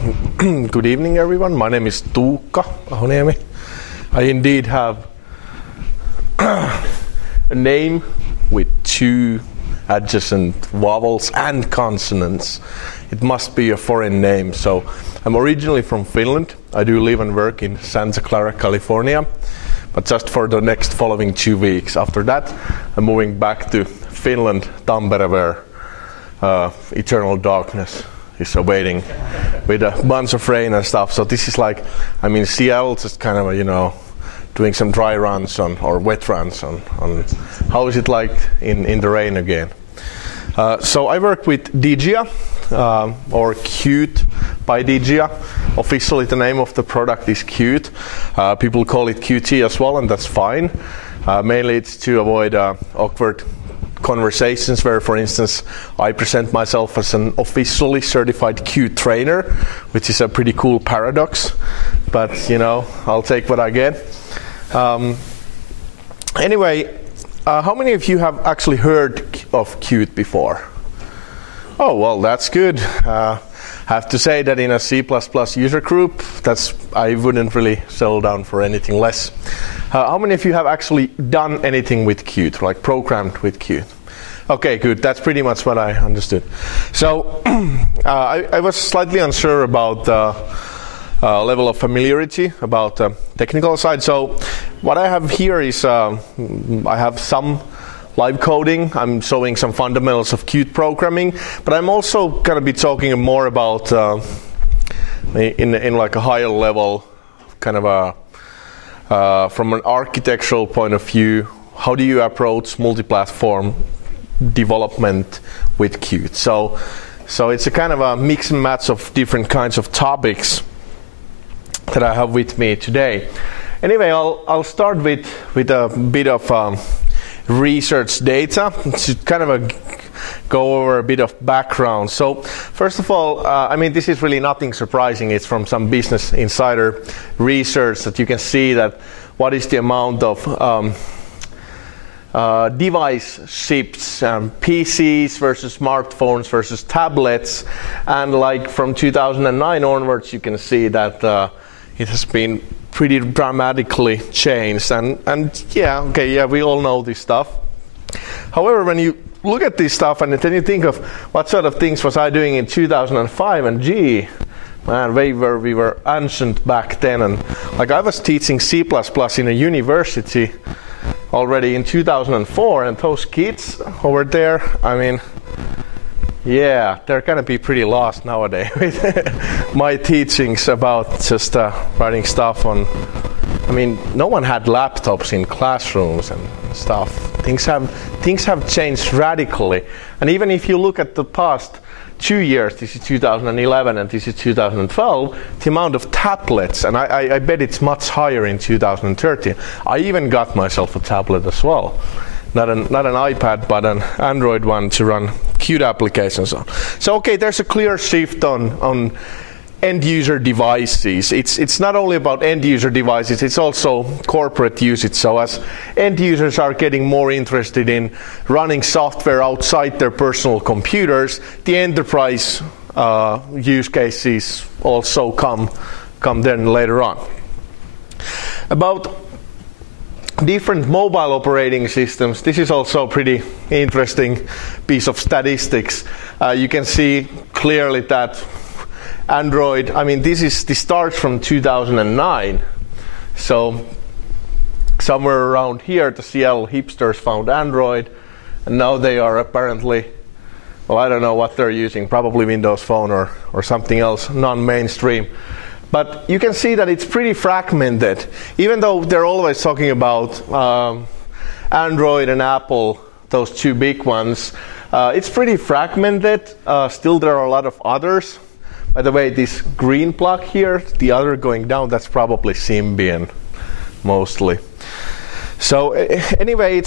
Good evening, everyone. My name is Tuukka Ahoniemi. I indeed have a name with two adjacent vowels and consonants. It must be a foreign name. So I'm originally from Finland. I do live and work in Santa Clara, California, but just for the next following 2 weeks. After that, I'm moving back to Finland, Tampere, where eternal darkness is awaiting with a bunch of rain and stuff. So this is like, I mean, Seattle just kind of, doing some dry runs or wet runs on how is it like in the rain again. So I work with Digia, or Qt by Digia. Officially the name of the product is Qt. People call it Qt as well, and that's fine. Mainly it's to avoid awkward conversations where, for instance, I present myself as an officially certified Qt trainer, which is a pretty cool paradox, but I'll take what I get. Anyway, how many of you have actually heard of Qt before? Oh, well, that's good. I have to say that in a C++ user group, I wouldn't really settle down for anything less. How many of you have actually done anything with Qt, like programmed with Qt? Okay, good. That's pretty much what I understood. So I was slightly unsure about the level of familiarity about the technical side. So what I have here is I have some live coding. I'm showing some fundamentals of Qt programming, but I'm also going to be talking more about in like a higher level, kind of a from an architectural point of view, how do you approach multi-platform development with Qt? So it's a kind of a mix and match of different kinds of topics that I have with me today. Anyway, I'll start with a bit of research data to kind of go over a bit of background. So first of all, this is really nothing surprising. It's from some Business Insider research that you can see that what is the amount of device ships, PCs versus smartphones versus tablets, and like from 2009 onwards, you can see that it has been pretty dramatically changed. And we all know this stuff. However, when you look at this stuff and then you think of what sort of things was I doing in 2005, and gee, man, we were ancient back then. And like I was teaching C++ in a university already in 2004, and those kids over there, they're gonna be pretty lost nowadays with my teachings about just writing stuff on. No one had laptops in classrooms and stuff. Things have changed radically. And even if you look at the past 2 years, this is 2011 and this is 2012, the amount of tablets, and I bet it's much higher in 2013. I even got myself a tablet as well. Not an iPad, but an Android one to run Qt applications on. So okay, there's a clear shift on end user devices. It's not only about end user devices, it's also corporate usage. So as end users are getting more interested in running software outside their personal computers, the enterprise use cases also come then later on. About different mobile operating systems, this is also a pretty interesting piece of statistics. You can see clearly that Android, this starts from 2009. So somewhere around here, the Seattle hipsters found Android, and now they are apparently, I don't know what they're using, probably Windows Phone or something else, non-mainstream. But you can see that it's pretty fragmented. Even though they're always talking about Android and Apple, those two big ones, it's pretty fragmented. Still, there are a lot of others. By the way, this green block here, the other going down, that's probably Symbian, mostly. So anyway,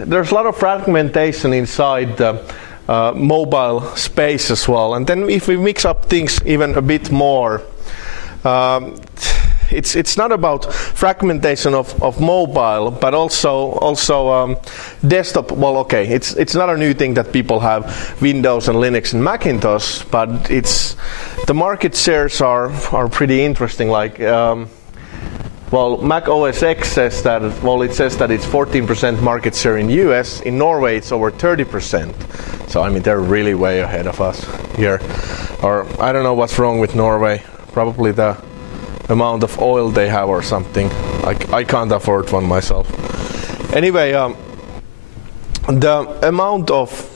there's a lot of fragmentation inside the mobile space as well. And then if we mix up things even a bit more, it's not about fragmentation of mobile, but also desktop. Well, okay, it's not a new thing that people have Windows and Linux and Macintosh, but it's the market shares are pretty interesting. Like, well, Mac OS X says that, well, it says that it's 14% market share in US. In Norway, it's over 30%. So, I mean, they're really way ahead of us here. Or, I don't know what's wrong with Norway. Probably the amount of oil they have or something. Like, I can't afford one myself. Anyway, the amount of,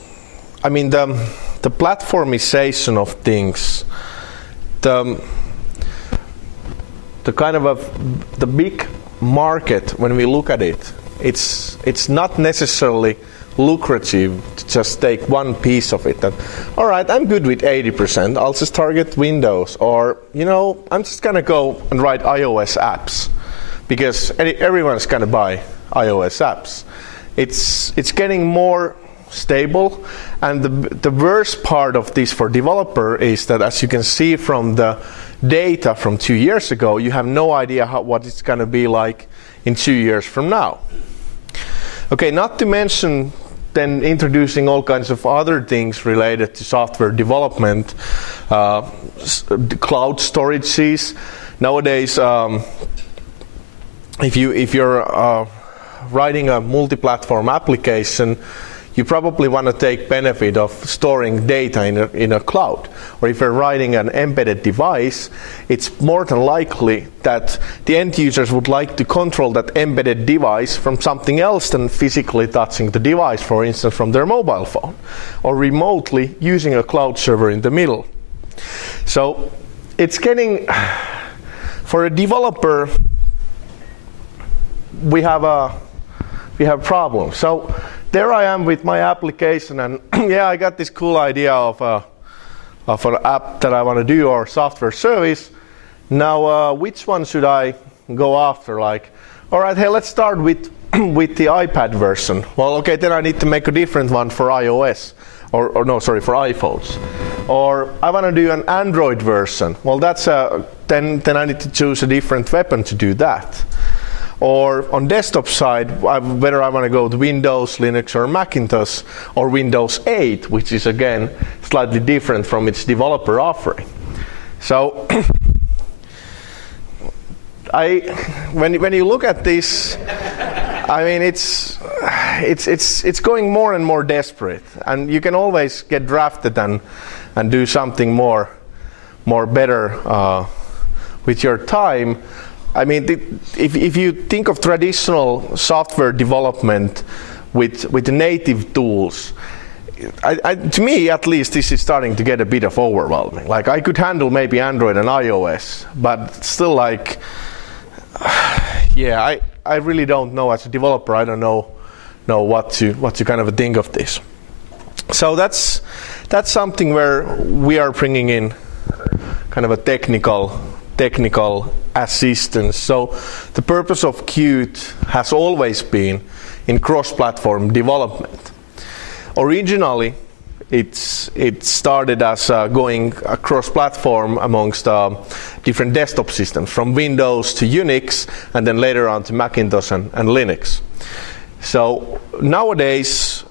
I mean, the platformization of things, the kind of the big market, when we look at it, it's not necessarily lucrative to just take one piece of it. That, all right, I'm good with 80%. I'll just target Windows, or I'm just gonna go and write iOS apps because everyone's gonna buy iOS apps. It's getting more stable, and the worst part of this for developer is that, as you can see from the data from 2 years ago, you have no idea what it's going to be like in 2 years from now. Okay, not to mention then introducing all kinds of other things related to software development, cloud storages. Nowadays, if you're writing a multi-platform application, you probably want to take benefit of storing data in a cloud. Or if you're writing an embedded device, it's more than likely that the end users would like to control that embedded device from something else than physically touching the device, for instance, from their mobile phone, or remotely using a cloud server in the middle. So it's getting, for a developer, we have problems. So there I am with my application, and yeah, I got this cool idea of an app that I want to do, or software service. Now, which one should I go after? Like, all right, hey, let's start with the iPad version. Well, okay, then I need to make a different one for iOS, or no, sorry, for iPhones. Or I want to do an Android version. Well, that's then I need to choose a different weapon to do that. Or on desktop side, whether I want to go to Windows, Linux, or Macintosh, or Windows 8, which is again slightly different from its developer offering. So, when you look at this, I mean it's going more and more desperate, and you can always get drafted and do something more better with your time. I mean, if you think of traditional software development with the native tools, to me at least, this is starting to get a bit of overwhelming. Like, I could handle maybe Android and iOS, but still, like, yeah, I really don't know. As a developer, I don't know what to kind of think of this. So that's something where we are bringing in kind of a technical assistance. So the purpose of Qt has always been in cross-platform development. Originally, it started as going cross-platform amongst different desktop systems, from Windows to Unix, and then later on to Macintosh and Linux. So nowadays,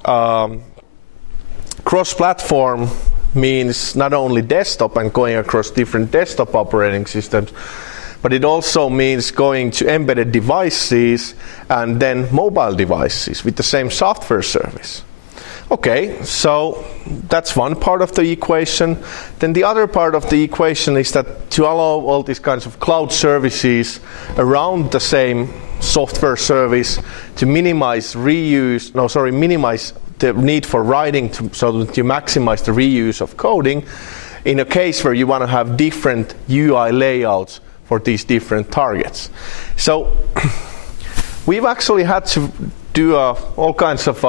cross-platform means not only desktop and going across different desktop operating systems, but it also means going to embedded devices and then mobile devices with the same software service. Okay, so that's one part of the equation. Then the other part of the equation is that to allow all these kinds of cloud services around the same software service to minimize the need for writing so that you maximize the reuse of coding in a case where you want to have different UI layouts for these different targets. So we've actually had to do all kinds of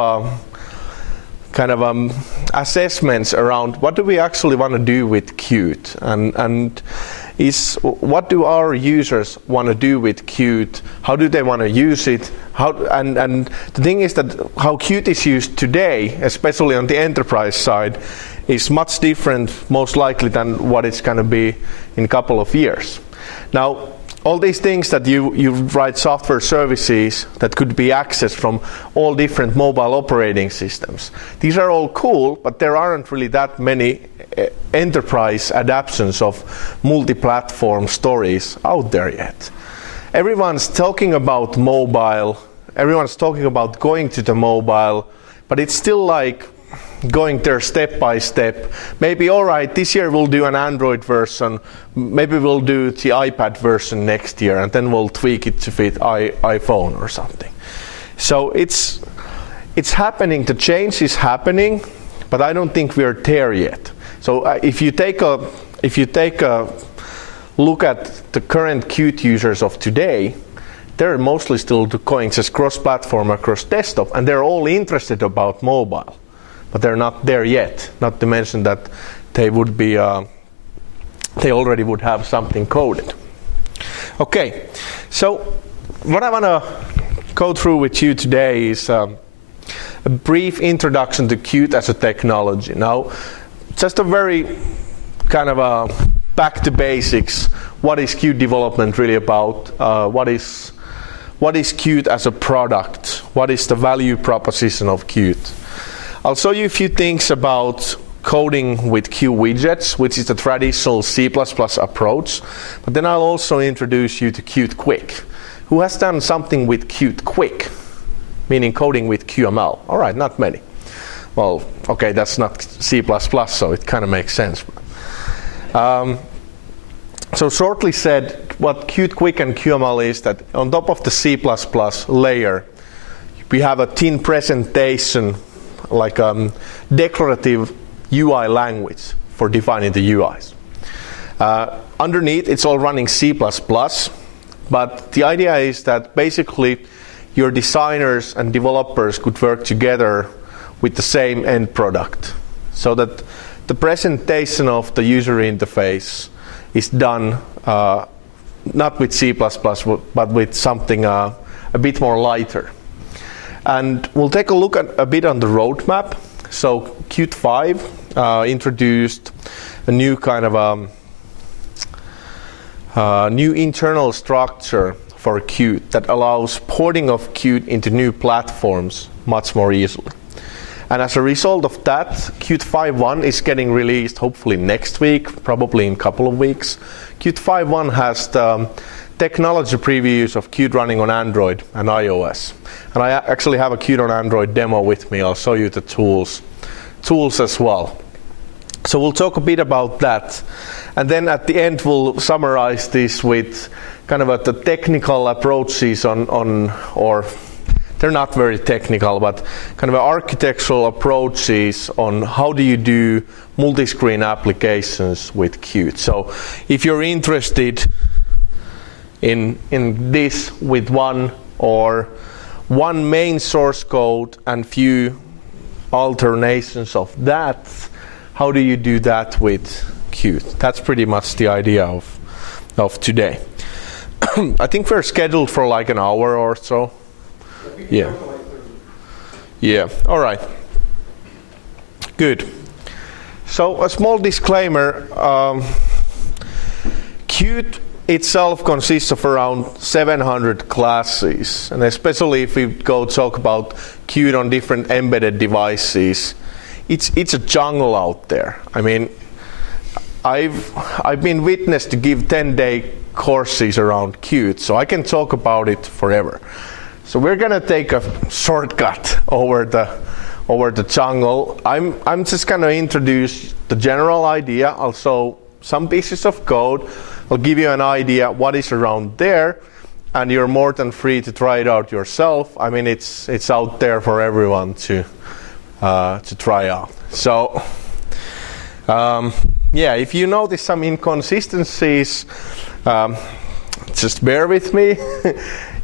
assessments around what do we actually want to do with Qt, and what do our users want to do with Qt? How do they want to use it? And the thing is that how Qt is used today, especially on the enterprise side, is much different, most likely, than what it's going to be in a couple of years. Now, all these things that you write software services that could be accessed from all different mobile operating systems, these are all cool, but there aren't really that many enterprise adaptations of multi-platform stories out there yet. Everyone's talking about mobile, everyone's talking about going to the mobile, but it's still like going there step by step. Maybe, all right, this year we'll do an Android version, maybe we'll do the iPad version next year, and then we'll tweak it to fit iPhone or something. So it's happening, the change is happening, but I don't think we're there yet. So if you take a look at the current Qt users of today, they're mostly still going just cross-platform across desktop, and they're all interested about mobile. But they're not there yet, not to mention that they would be, they already would have something coded. Okay, so what I want to go through with you today is a brief introduction to Qt as a technology. Now, just a very kind of a back to basics. What is Qt development really about? What is Qt as a product? What is the value proposition of Qt? I'll show you a few things about coding with Qt widgets, which is the traditional C++ approach. But then I'll also introduce you to Qt Quick. Who has done something with Qt Quick? Meaning coding with QML. All right, not many. Well, okay, that's not C++, so it kind of makes sense. So shortly said, what Qt Quick and QML is that on top of the C++ layer, we have a thin presentation, like a declarative UI language for defining the UIs. Underneath, it's all running C++, but the idea is that basically your designers and developers could work together with the same end product, so that the presentation of the user interface is done not with C++, but with something a bit more lighter. And we'll take a look at a bit on the roadmap. So Qt 5 introduced a new kind of new internal structure for Qt that allows porting of Qt into new platforms much more easily. And as a result of that, Qt 5.1 is getting released hopefully next week, probably in a couple of weeks. Qt 5.1 has the technology previews of Qt running on Android and iOS. And I actually have a Qt on Android demo with me. I'll show you the tools as well. So we'll talk a bit about that. And then at the end, we'll summarize this with kind of the technical approaches or they're not very technical, but kind of architectural approaches on how do you do multi-screen applications with Qt. So if you're interested in this with one main source code and few alternations of that, how do you do that with Qt? That's pretty much the idea of today. I think we're scheduled for like an hour or so. Yeah. Yeah. All right. Good. So a small disclaimer. Qt itself consists of around 700 classes, and especially if we go talk about Qt on different embedded devices, it's a jungle out there. I mean, I've been witnessed to give 10-day courses around Qt, so I can talk about it forever. So we're gonna take a shortcut over the jungle. I'm just gonna introduce the general idea. I'll show some pieces of code. I'll give you an idea what is around there, and you're more than free to try it out yourself. I mean, it's out there for everyone to try out. So yeah, if you notice some inconsistencies, just bear with me.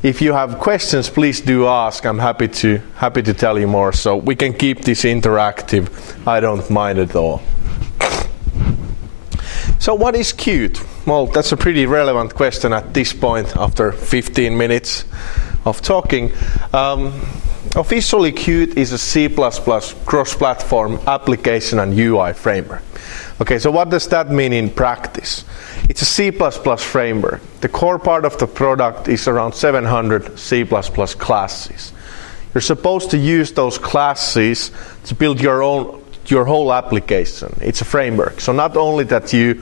If you have questions, please do ask. I'm happy to tell you more, so we can keep this interactive. I don't mind at all. So what is Qt? Well, that's a pretty relevant question at this point after 15 minutes of talking. Officially, Qt is a C++ cross-platform application and UI framework. Okay, so what does that mean in practice? It's a C++ framework. The core part of the product is around 700 C++ classes. You're supposed to use those classes to build your own your whole application. It's a framework. So not only that you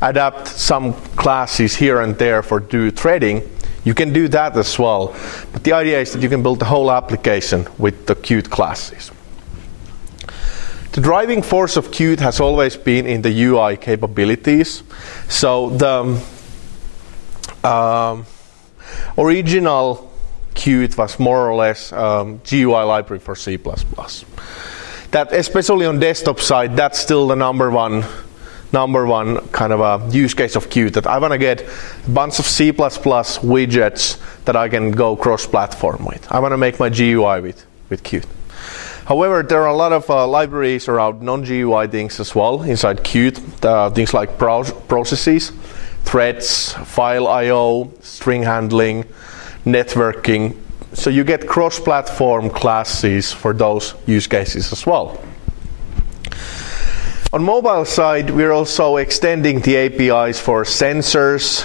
adapt some classes here and there for do threading, you can do that as well. But the idea is that you can build the whole application with the Qt classes. The driving force of Qt has always been in the UI capabilities. So the original Qt was more or less GUI library for C++. That, especially on desktop side, that's still the number one kind of a use case of Qt, that I want to get a bunch of C++ widgets that I can go cross-platform with. I want to make my GUI with Qt. However, there are a lot of libraries around non-GUI things as well inside Qt, things like processes, threads, file I/O, string handling, networking. So you get cross-platform classes for those use cases as well. On mobile side, we're also extending the APIs for sensors.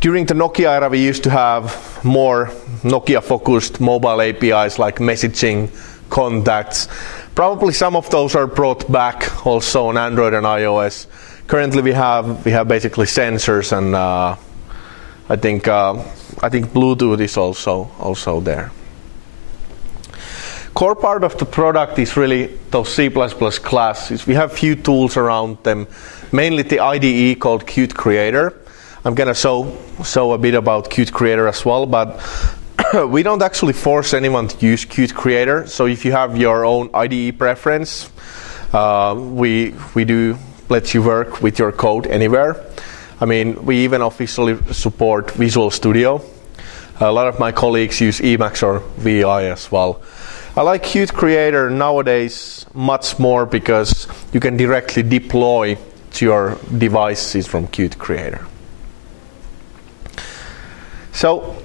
During the Nokia era, we used to have more Nokia-focused mobile APIs like messaging, contacts. Probably some of those are brought back also on Android and iOS. Currently, we have basically sensors, and I think Bluetooth is also there. Core part of the product is really those C++ classes. We have few tools around them, mainly the IDE called Qt Creator. I'm going to show a bit about Qt Creator as well, but we don't actually force anyone to use Qt Creator. So if you have your own IDE preference, we do let you work with your code anywhere. I mean, we even officially support Visual Studio. A lot of my colleagues use Emacs or VI as well. I like Qt Creator nowadays much more because you can directly deploy to your devices from Qt Creator. So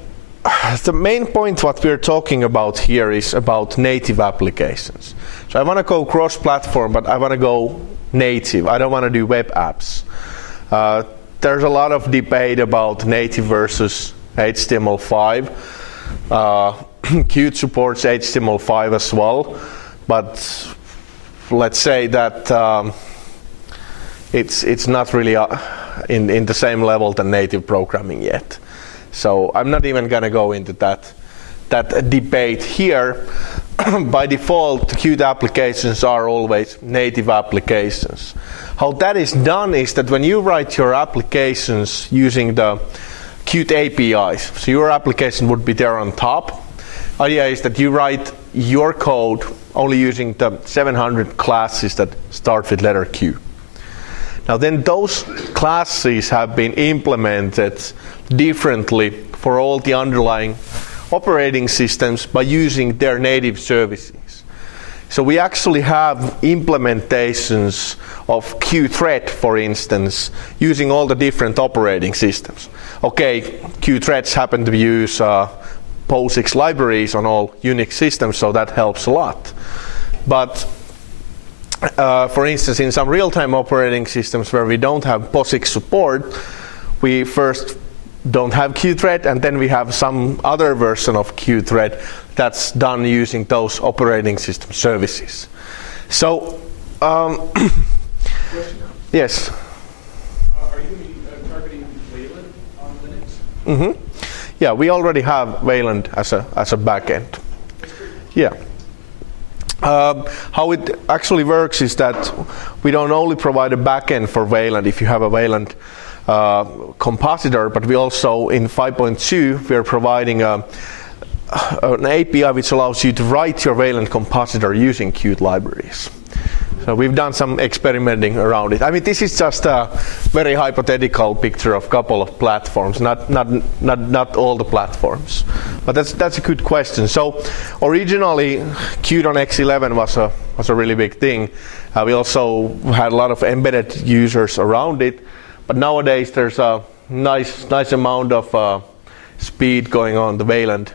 the main point what we're talking about here is about native applications. So I want to go cross-platform, but I want to go native. I don't want to do web apps. There's a lot of debate about native versus HTML5. Qt supports HTML5 as well, but let's say that it's not really in the same level than native programming yet. So I'm not even going to go into that debate here. By default, Qt applications are always native applications. How that is done is that when you write your applications using the Qt APIs, so your application would be there on top. Idea is that you write your code only using the 700 classes that start with letter Q. Now then those classes have been implemented differently for all the underlying operating systems by using their native services. So we actually have implementations of Qthread, for instance, using all the different operating systems. Okay, Qthreads happen to use POSIX libraries on all Unix systems, so that helps a lot. But for instance, in some real-time operating systems where we don't have POSIX support, we first don't have Qthread, and then we have some other version of Qthread that's done using those operating system services. So, yes? Are you going to be targeting Wayland on Linux? Mm-hmm. Yeah, we already have Wayland as a backend. Yeah. How it actually works is that we don't only provide a backend for Wayland if you have a Wayland compositor, but we also, in 5.2, we are providing an API which allows you to write your Wayland compositor using Qt libraries. So we've done some experimenting around it. I mean, this is just a very hypothetical picture of a couple of platforms, not all the platforms. But that's a good question. So originally, Qt on X11 was a really big thing. We also had a lot of embedded users around it. But nowadays, there's a nice amount of speed going on the Wayland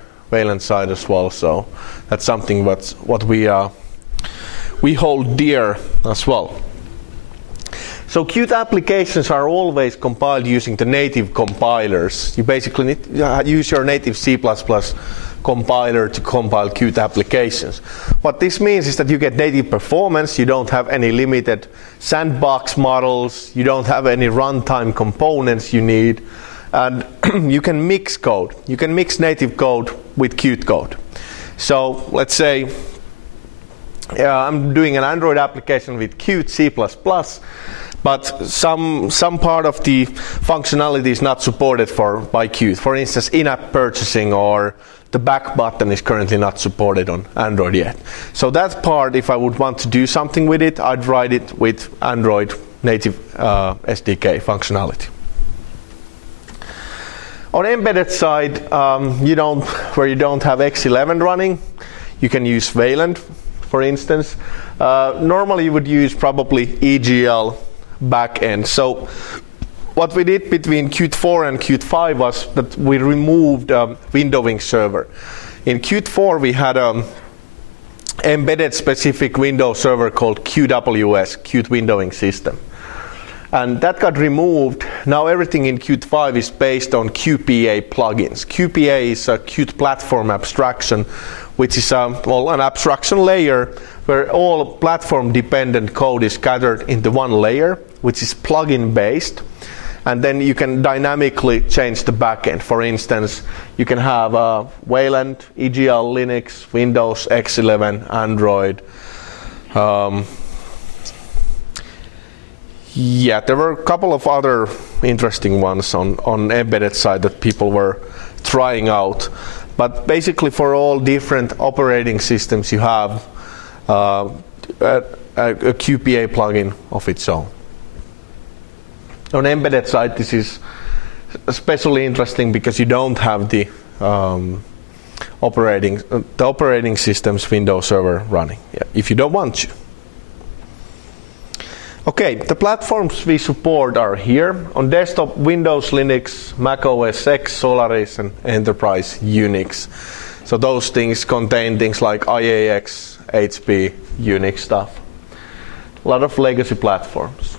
side as well. So that's something what we hold dear as well. So Qt applications are always compiled using the native compilers. You basically need to use your native C++ compiler to compile Qt applications. What this means is that you get native performance, you don't have any limited sandbox models, you don't have any runtime components you need, and you can mix code. You can mix native code with Qt code. So let's say I'm doing an Android application with Qt C++, but some part of the functionality is not supported by Qt. For instance, in-app purchasing or the back button is currently not supported on Android yet. So that part, if I would want to do something with it, I'd write it with Android native SDK functionality. On embedded side, where you don't have X11 running, you can use Wayland, for instance. Normally you would use probably EGL backend. So what we did between Qt 4 and Qt 5 was that we removed windowing server. In Qt 4 we had an embedded specific Windows server called QWS, Qt Windowing System. And that got removed. Now everything in Qt 5 is based on QPA plugins. QPA is a Qt platform abstraction, which is an abstraction layer where all platform-dependent code is gathered into one layer, which is plugin based. And then you can dynamically change the backend. For instance, you can have Wayland, EGL, Linux, Windows, X11, Android. Yeah, there were a couple of other interesting ones on embedded side that people were trying out. But basically for all different operating systems you have a QPA plugin of its own. On embedded side, this is especially interesting because you don't have the operating system's Windows server running, if you don't want to. Okay, the platforms we support are here. On desktop, Windows, Linux, Mac OS X, Solaris, and Enterprise Unix. So those things contain things like IAX, HP, Unix stuff. A lot of legacy platforms.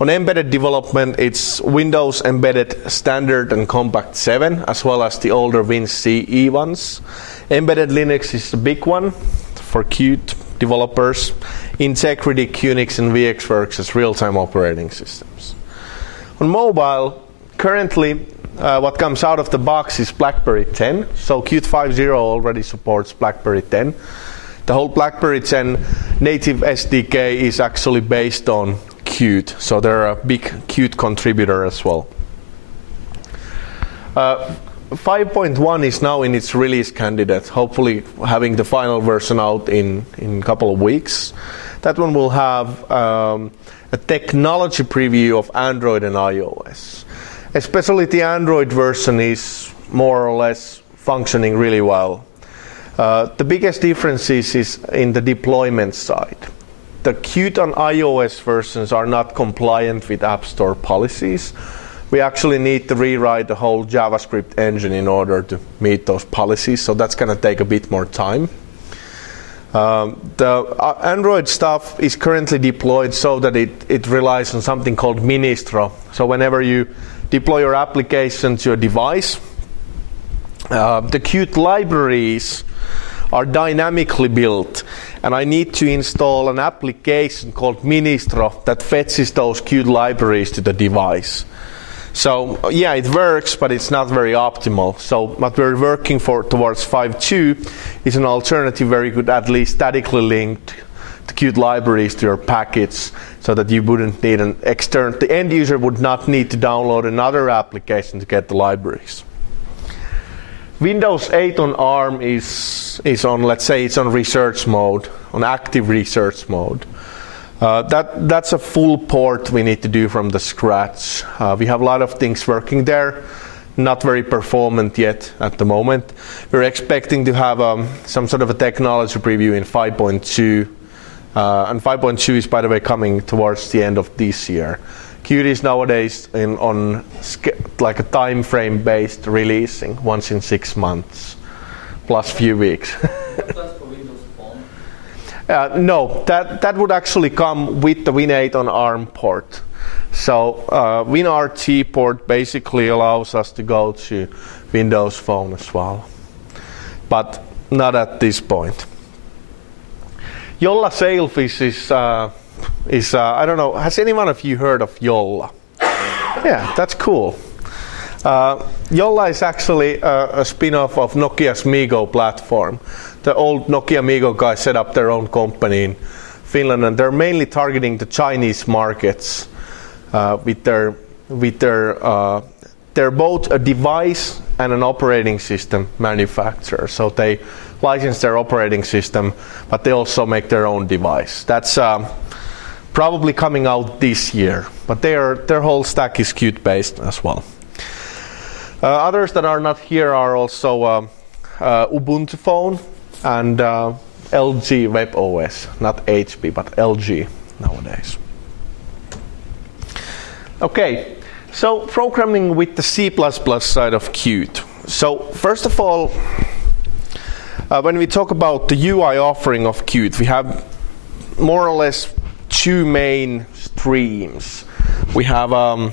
On embedded development, it's Windows Embedded Standard and Compact 7, as well as the older WinCE ones. Embedded Linux is the big one for Qt developers. Integrity, Unix, and VxWorks as real-time operating systems. On mobile, currently what comes out of the box is BlackBerry 10. So Qt 5.0 already supports BlackBerry 10. The whole BlackBerry 10 native SDK is actually based on Qt, so they're a big Qt contributor as well. 5.1 is now in its release candidate, hopefully having the final version out in a couple of weeks. That one will have a technology preview of Android and iOS. Especially the Android version is more or less functioning really well. The biggest difference is in the deployment side. The Qt and iOS versions are not compliant with App Store policies. We actually need to rewrite the whole JavaScript engine in order to meet those policies, so that's going to take a bit more time. The Android stuff is currently deployed so that it relies on something called Ministro. So whenever you deploy your application to a device, the Qt libraries are dynamically built, and I need to install an application called Ministro that fetches those Qt libraries to the device. So yeah, it works, but it's not very optimal. So what we're working towards 5.2 is an alternative where you could at least statically link the Qt libraries to your packets, so that you wouldn't need the end user would not need to download another application to get the libraries. Windows 8 on ARM is on, let's say it's on research mode, on active research mode. That's a full port we need to do from the scratch. We have a lot of things working there, not very performant yet at the moment. We're expecting to have some sort of a technology preview in 5.2, and 5.2 is, by the way, coming towards the end of this year. Qt is nowadays on like a time frame based releasing, once in 6 months, plus few weeks. No, that would actually come with the Win8 on ARM port. So WinRT port basically allows us to go to Windows Phone as well. but not at this point. Jolla Sailfish is I don't know, has anyone of you heard of Jolla? Yeah, that's cool. Jolla is actually a spin-off of Nokia's Migo platform. The old Nokia Migo guys set up their own company in Finland, and they're mainly targeting the Chinese markets with their they're both a device and an operating system manufacturer. So they license their operating system, but they also make their own device. That's probably coming out this year, but their whole stack is Qt based as well. Others that are not here are also Ubuntu Phone and LG WebOS, not HP, but LG nowadays. Okay, so programming with the C++ side of Qt. So first of all, when we talk about the UI offering of Qt, we have more or less two main streams. We have the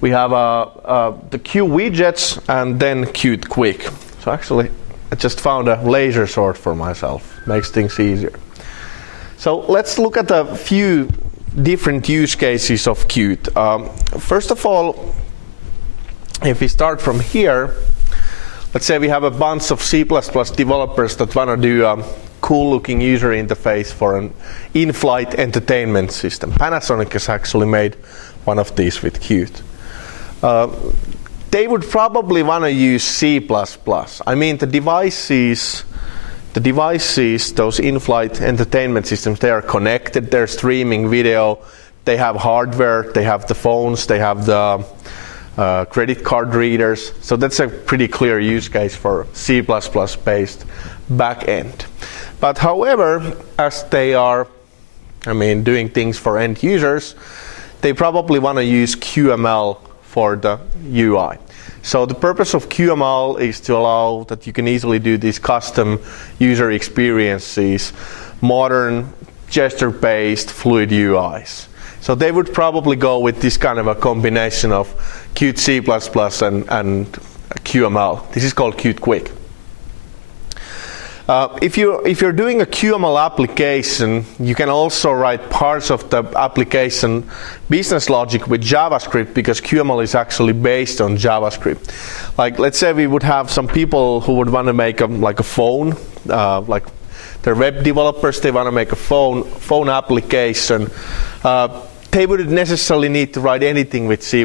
Qt widgets and then Qt Quick. So actually, I just found a laser sword for myself. Makes things easier. So let's look at a few different use cases of Qt. First of all, if we start from here, let's say we have a bunch of C++ developers that want to do a cool-looking user interface for an in-flight entertainment system. Panasonic has actually made one of these with Qt. They would probably want to use C++. I mean, the devices, those in-flight entertainment systems, they are connected, they're streaming video, they have hardware, they have the phones, they have the credit card readers. So that's a pretty clear use case for C++ based backend. But however, as they are, doing things for end users, they probably want to use QML for the UI. So the purpose of QML is to allow that you can easily do these custom user experiences, modern gesture-based fluid UIs. So they would probably go with this kind of a combination of Qt C++ and QML. This is called Qt Quick. If you're doing a QML application, you can also write parts of the application business logic with JavaScript, because QML is actually based on JavaScript. Like, let's say we would have some people who would want to make a phone, like they're web developers, they want to make a phone application. They wouldn't necessarily need to write anything with C++.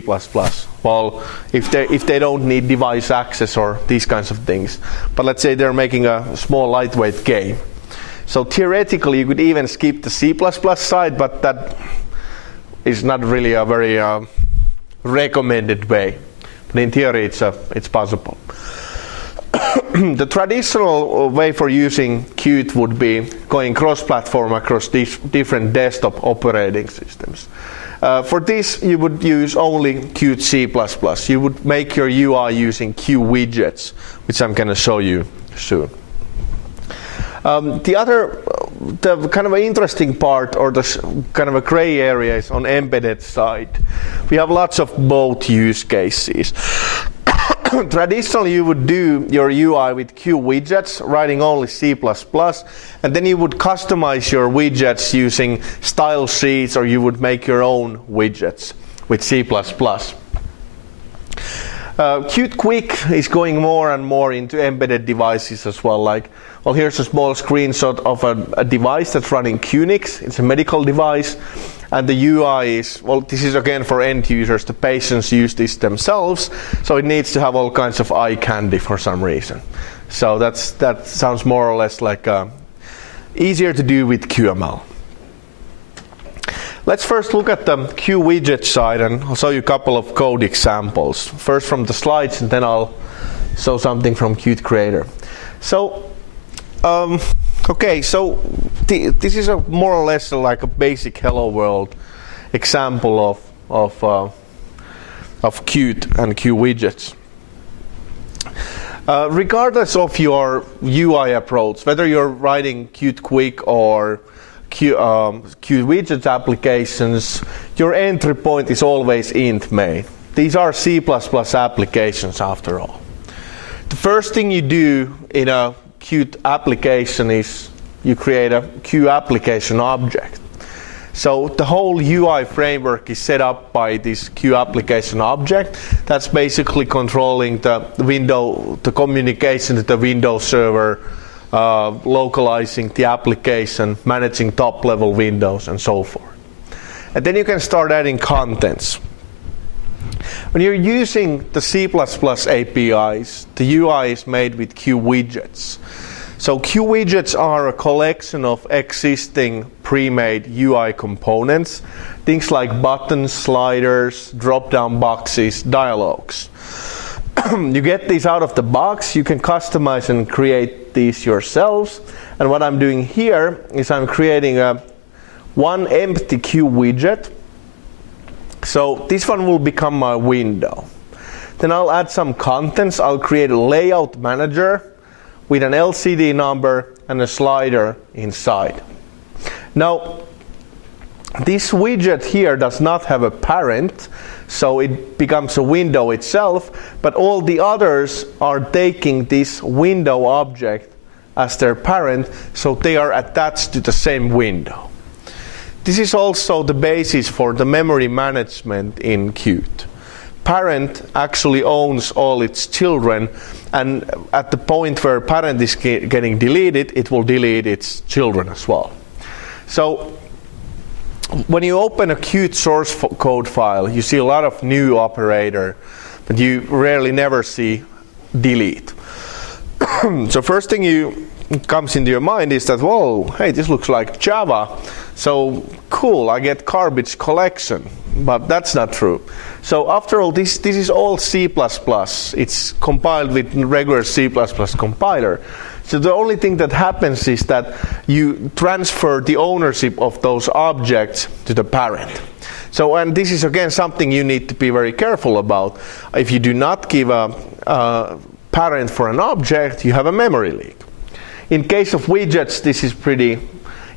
Well, if they don't need device access or these kinds of things. But let's say they're making a small lightweight game. So theoretically, you could even skip the C++ side, but that is not really a very recommended way. But in theory, it's possible. The traditional way for using Qt would be going cross-platform across these different desktop operating systems. For this, you would use only Qt C++. You would make your UI using Qt Widgets, which I'm going to show you soon. The kind of an interesting part, or the kind of a gray area, is on embedded side. We have lots of both use cases. Traditionally, you would do your UI with Qt widgets, writing only C++, and then you would customize your widgets using style sheets, or you would make your own widgets with C++. Qt Quick is going more and more into embedded devices as well. Well, here's a small screenshot of a device that's running QNX. It's a medical device. And the UI is, well, this is again for end users. The patients use this themselves, so it needs to have all kinds of eye candy for some reason. So that sounds more or less like easier to do with QML. Let's first look at the Qt widget side, and I'll show you a couple of code examples. First from the slides, and then I'll show something from Qt Creator. So, okay, so this is more or less like a basic Hello World example of Qt and Qt widgets. Regardless of your UI approach, whether you're writing Qt Quick or Qt widgets applications, your entry point is always int main. These are C++ applications after all. the first thing you do in a Qt application is you create a Q application object. So the whole UI framework is set up by this Q application object. That's basically controlling the communication to the Windows server, localizing the application, managing top-level windows, and so forth. And then you can start adding contents. When you're using the C++ APIs, the UI is made with Q widgets. So Q widgets are a collection of existing pre-made UI components, things like buttons, sliders, drop-down boxes, dialogues. You get these out of the box, you can customize and create these yourselves. And what I'm doing here is I'm creating one empty Q widget. So this one will become my window. Then I'll add some contents. I'll create a layout manager with an LCD number and a slider inside. Now, this widget here does not have a parent, so it becomes a window itself, but all the others are taking this window object as their parent, so they are attached to the same window. This is also the basis for the memory management in Qt. Parent actually owns all its children, and at the point where parent is getting deleted, it will delete its children as well. So when you open a Qt source code file, you see a lot of new operator that you rarely never see delete. So first thing comes into your mind is that, whoa, hey, this looks like Java. So cool, I get garbage collection. But that's not true. So after all, this is all C++. It's compiled with regular C++ compiler. So the only thing that happens is that you transfer the ownership of those objects to the parent. So, and this is again something you need to be very careful about. If you do not give a parent for an object, you have a memory leak. In case of widgets, this is pretty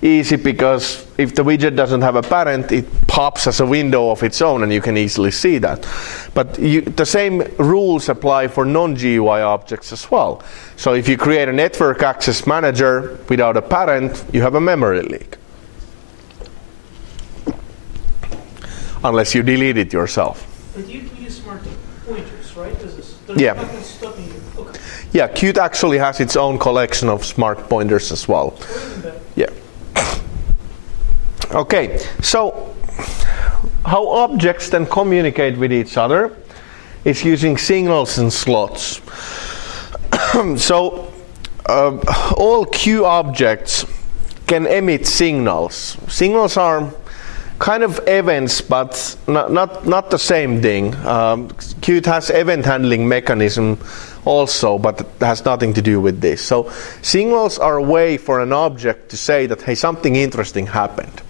easy because if the widget doesn't have a parent, it pops as a window of its own and you can easily see that. But the same rules apply for non-GUI objects as well. So if you create a network access manager without a parent, you have a memory leak. Unless you delete it yourself. But you can use smart pointers, right? Yeah. Nothing stopping you. Okay. Yeah, Qt actually has its own collection of smart pointers as well. Yeah. Okay, so how objects then communicate with each other is using signals and slots. So all Q objects can emit signals. Signals are kind of events, but not the same thing. Qt has event handling mechanism also, but it has nothing to do with this. So signals are a way for an object to say that, hey, something interesting happened.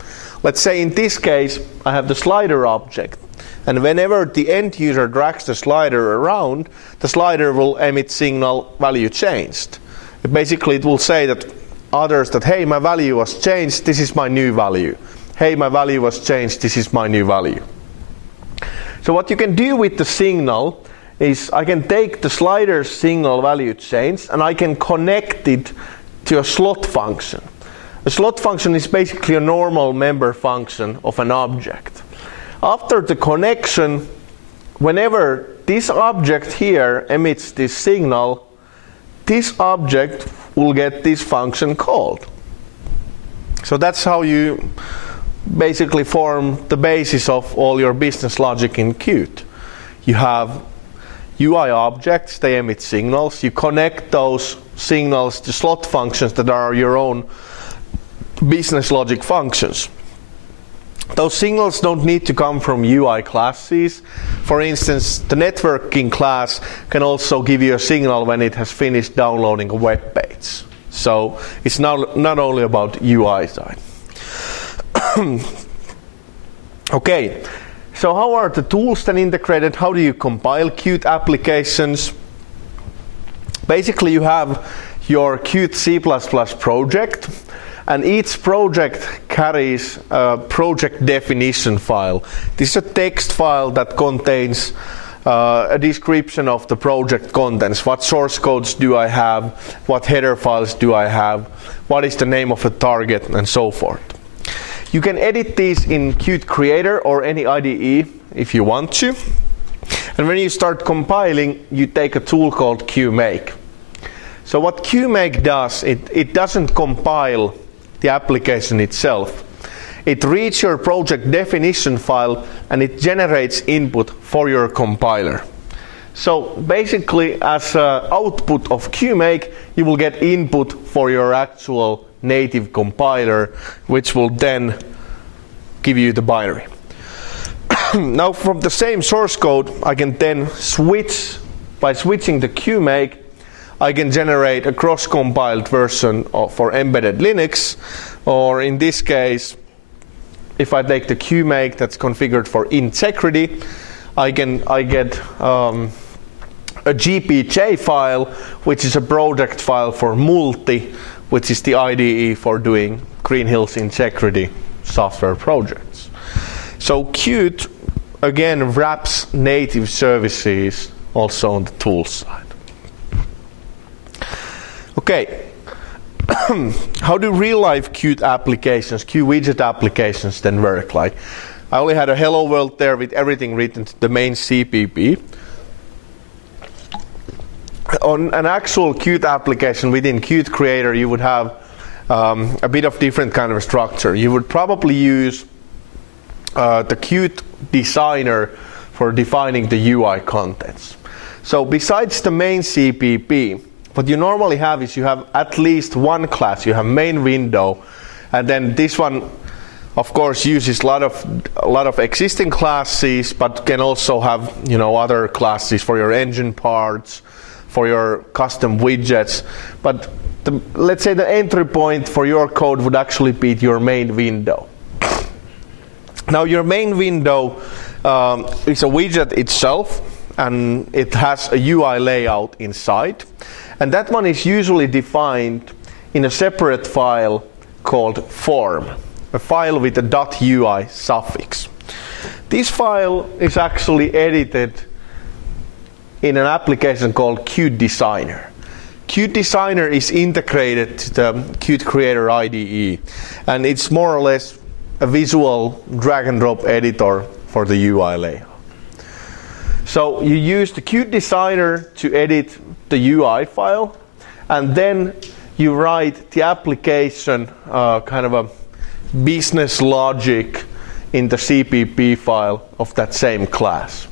Let's say in this case, I have the slider object. And whenever the end user drags the slider around, the slider will emit signal value changed. Basically, it will say that others that, hey, my value was changed, this is my new value. Hey, my value was changed, this is my new value. So what you can do with the signal is I can take the slider signal value change and I can connect it to a slot function. A slot function is basically a normal member function of an object. After the connection, whenever this object here emits this signal, this object will get this function called. So that's how you basically form the basis of all your business logic in Qt. You have UI objects, they emit signals. You connect those signals to slot functions that are your own business logic functions. Those signals don't need to come from UI classes. For instance, the networking class can also give you a signal when it has finished downloading a web page. So it's not only about UI side. Okay, so how are the tools then integrated? How do you compile Qt applications? Basically, you have your Qt C++ project, and each project carries a project definition file. This is a text file that contains a description of the project contents. What source codes do I have? What header files do I have? What is the name of the target, and so forth. You can edit these in Qt Creator or any IDE if you want to. And when you start compiling, you take a tool called QMake. So what QMake does, it doesn't compile the application itself. It reads your project definition file and it generates input for your compiler. So basically, as an output of QMake, you will get input for your actual native compiler, which will then give you the binary. Now, from the same source code, I can then switch. By switching to QMake, I can generate a cross-compiled version for embedded Linux, or in this case, if I take the QMake that's configured for integrity, I get a GPJ file, which is a project file for Multi, which is the IDE for doing Green Hills integrity software projects. So Qt again wraps native services also on the tool side. Okay. How do real-life Qt applications, Qt widget applications then work? Like, I only had a hello world there with everything written to the main CPP. On an actual Qt application within Qt Creator, you would have a bit of different kind of structure. You would probably use the Qt designer for defining the UI contents. So besides the main CPP, what you normally have is you have at least one class. You have main window, and then this one, of course, uses a lot of existing classes, but can also have other classes for your engine parts, for your custom widgets. But let's say the entry point for your code would actually be your main window. Now, your main window is a widget itself, and it has a UI layout inside. And that one is usually defined in a separate file called form, a file with a .ui suffix. This file is actually edited in an application called Qt Designer. Qt Designer is integrated to the Qt Creator IDE, and it's more or less a visual drag and drop editor for the UI layout. So you use the Qt Designer to edit the UI file, and then you write the application kind of a business logic in the CPP file of that same class.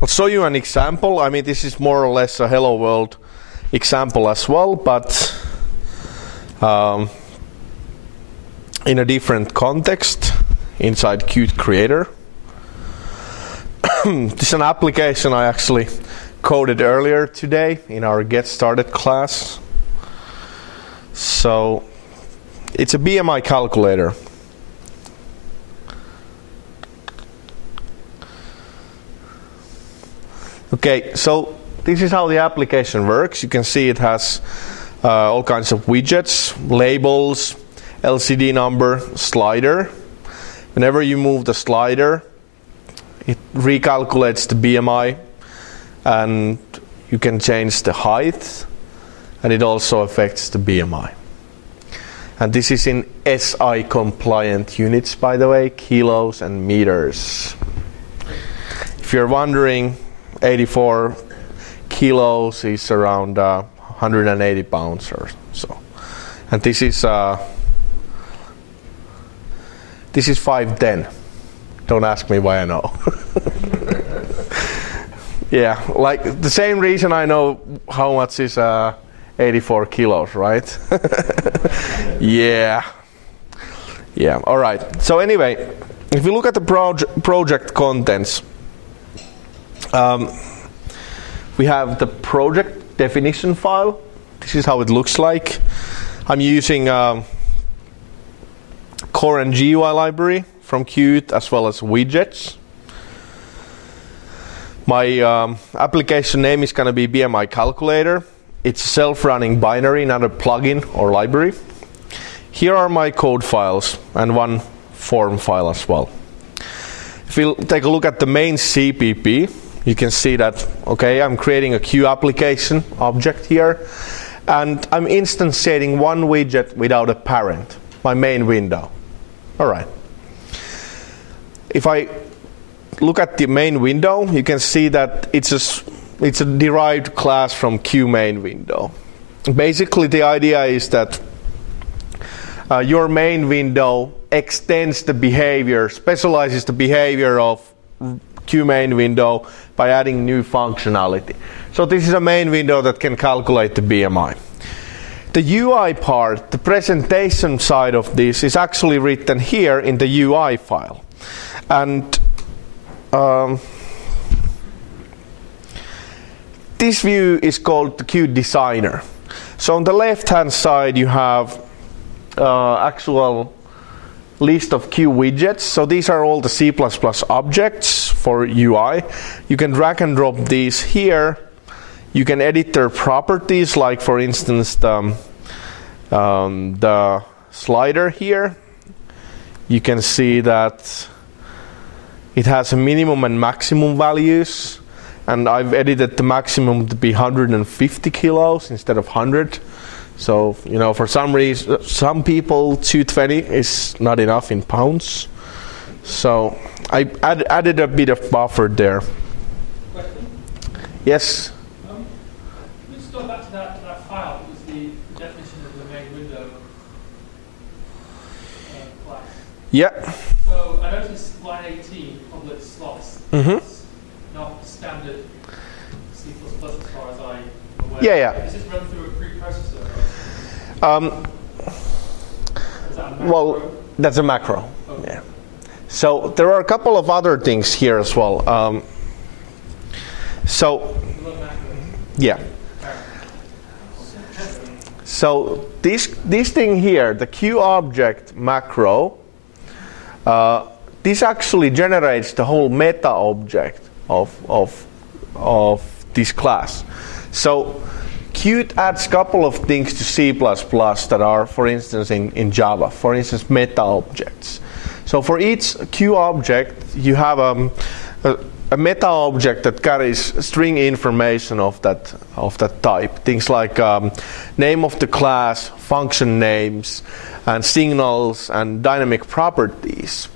I'll show you an example. I mean, this is more or less a Hello World example as well, but in a different context inside Qt Creator. This is an application I actually coded earlier today in our Get Started class. So it's a BMI calculator. Okay, so this is how the application works. You can see it has all kinds of widgets, labels, LCD number, slider. Whenever you move the slider, it recalculates the BMI, and you can change the height, and it also affects the BMI. And this is in SI compliant units, by the way, kilos and meters. If you're wondering, 84 kilos is around 180 pounds or so. And this is 510. Don't ask me why I know. Yeah, like the same reason I know how much is 84 kilos, right? Yeah. Yeah, all right. So anyway, if you look at the project contents, we have the project definition file. This is how it looks like. I'm using Core and GUI library from Qt, as well as widgets. My application name is going to be BMI Calculator. It's a self-running binary, not a plugin or library. Here are my code files and one form file as well. If we take a look at the main CPP, you can see that, okay, I'm creating a Q application object here, and I'm instantiating one widget without a parent, my main window. All right. If I look at the main window, you can see that it's a derived class from Q main window. Basically, the idea is that your main window extends the behavior, specializes the behavior of Q main window by adding new functionality. So this is a main window that can calculate the BMI. The UI part, the presentation side of this, is actually written here in the UI file. And this view is called the Q designer. So on the left-hand side, you have actual list of Q widgets. So these are all the C++ objects for UI. You can drag and drop these here. You can edit their properties, like for instance the slider here. You can see that it has a minimum and maximum values, and I've edited the maximum to be 150 kilos instead of 100. So, you know, for some reason, some people 220 is not enough in pounds. So I added a bit of buffer there. Question? Yes? Let's go back to that file. It was the definition of the main window class. Yeah. So I noticed line 18, public slots. Mm-hmm. It's not standard C++ as far as I'm aware. Yeah. Is this run through a preprocessor? Is that a macro? Well, that's a macro. Okay. Yeah. So there are a couple of other things here as well. Yeah. So this thing here, the Q object macro, this actually generates the whole meta object of this class. So Qt adds a couple of things to C++ that are, for instance, in Java. For instance, meta objects. So for each Q object, you have a meta object that carries string information of that type. Things like name of the class, function names, and signals and dynamic properties.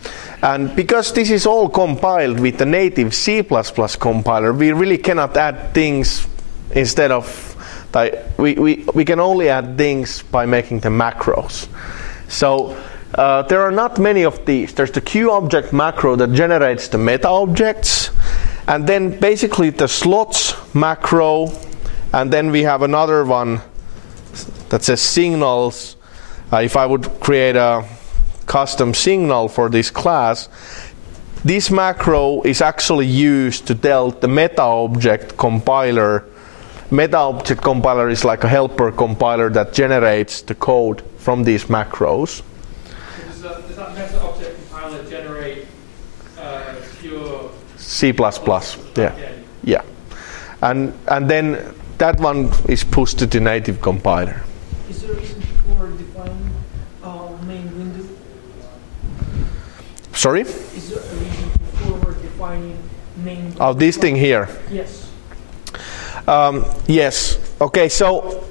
And because this is all compiled with the native C++ compiler, we really cannot add things instead of we can only add things by making the macros. So there are not many of these. There's the Q object macro that generates the meta objects, and then basically the slots macro, and then we have another one that says signals. If I would create a custom signal for this class, this macro is actually used to tell the meta object compiler. Meta object compiler is like a helper compiler that generates the code from these macros. So does that meta object compiler generate pure C++? Yeah. Yeah. And then that one is pushed to the native compiler. Is there a reason for defining main window? Sorry? Is there a reason for defining main window? Oh, this thing here. Yes. Yes. Okay. So.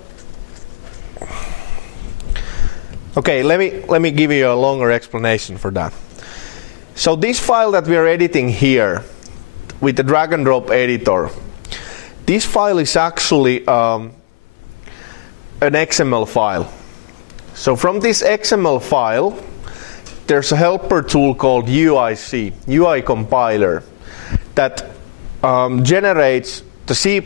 Okay. Let me give you a longer explanation for that. So this file that we are editing here, with the drag and drop editor, this file is actually an XML file. So from this XML file, there's a helper tool called UIC, UI compiler, that generates the C++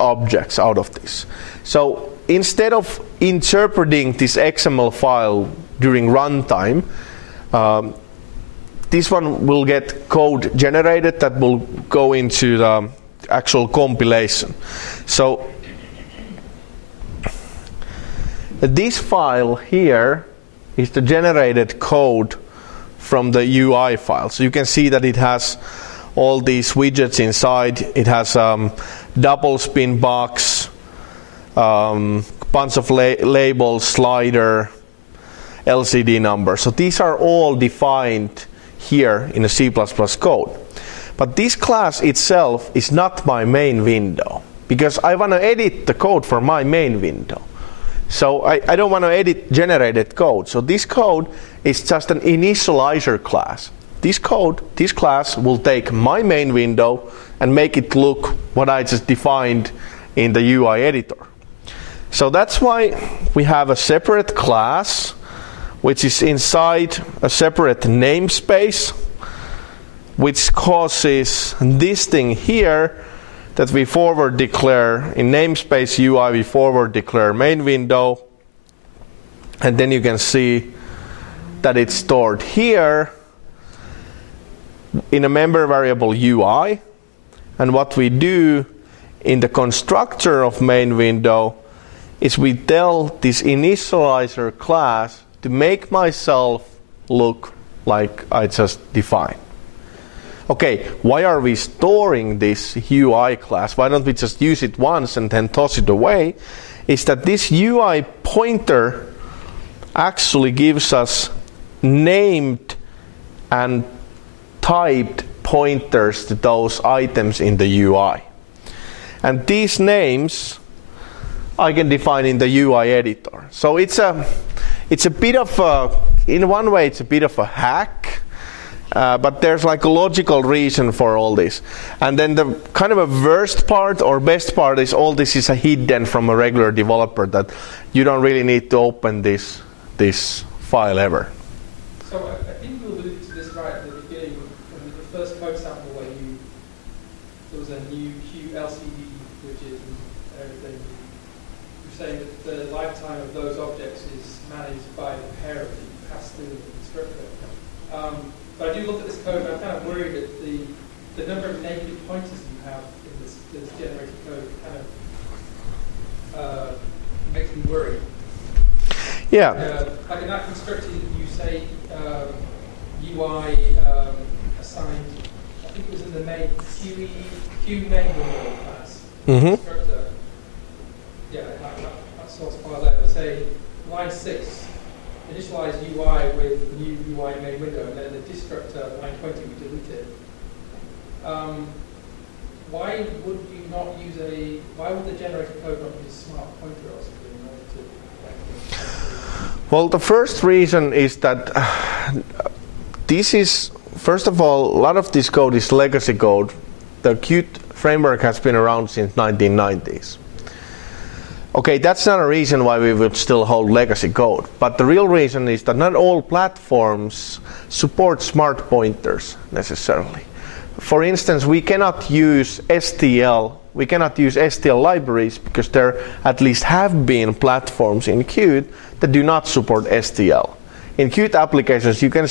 objects out of this. So instead of interpreting this XML file during runtime, this one will get code generated that will go into the actual compilation. So this file here is the generated code from the UI file. So you can see that it has all these widgets inside. It has double spin box, bunch of labels, slider, LCD number. So these are all defined here in a C++ code. But this class itself is not my main window, because I want to edit the code for my main window. So I don't want to edit generated code. So this code is just an initializer class. This class will take my main window and make it look what I just defined in the UI editor. So that's why we have a separate class which is inside a separate namespace, which causes this thing here that we forward declare in namespace UI, we forward declare main window, and then you can see that it's stored here in a member variable UI. And what we do in the constructor of main window is we tell this initializer class to make myself look like I just defined. Okay, why are we storing this UI class? Why don't we just use it once and then toss it away? Is that this UI pointer actually gives us named and typed pointers to those items in the UI. And these names I can define in the UI editor. So it's a bit of a, in one way it's a bit of a hack, but there's like a logical reason for all this. And then the kind of a worst part or best part is all this is hidden from a regular developer, that you don't really need to open this file ever. So I think you alluded to this right at the beginning, when the first code sample where there was a new LCD widget and everything. You're saying that the lifetime of those objects is managed by the parent that you pass through the constructor. But I do look at this code and I'm kind of worried that the number of negative pointers you have in this generated code kind of makes me worried. Yeah. Like in that constructor, you say UI assigned, I think it was in the main Q main window class. Constructor. Yeah, that source file there. Say line 6, initialize UI with new UI main window, and then the destructor line 20 we deleted. Why would you not use why would the generated code not use a smart pointer or something in order to? Well, the first reason is that this is, first of all, a lot of this code is legacy code. The Qt framework has been around since 1990s. Okay, that's not a reason why we would still hold legacy code. But the real reason is that not all platforms support smart pointers necessarily. For instance, we cannot use STL. We cannot use STL libraries because there at least have been platforms in Qt that do not support STL. In Qt applications, you can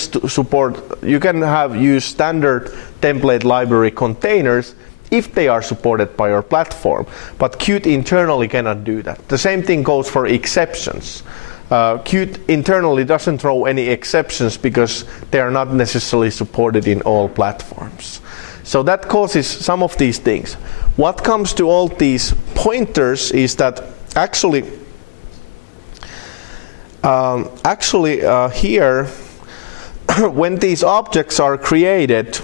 use standard template library containers if they are supported by your platform. But Qt internally cannot do that. The same thing goes for exceptions. Qt internally doesn't throw any exceptions because they are not necessarily supported in all platforms. So that causes some of these things. What comes to all these pointers is that actually here, when these objects are created,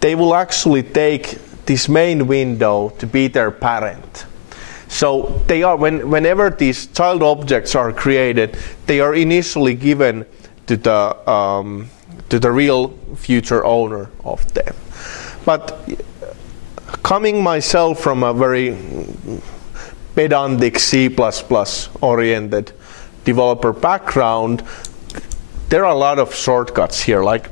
they will actually take this main window to be their parent. So they are, whenever these child objects are created, they are initially given to the real future owner of them. But coming myself from a very pedantic C++ oriented developer background, there are a lot of shortcuts here. Like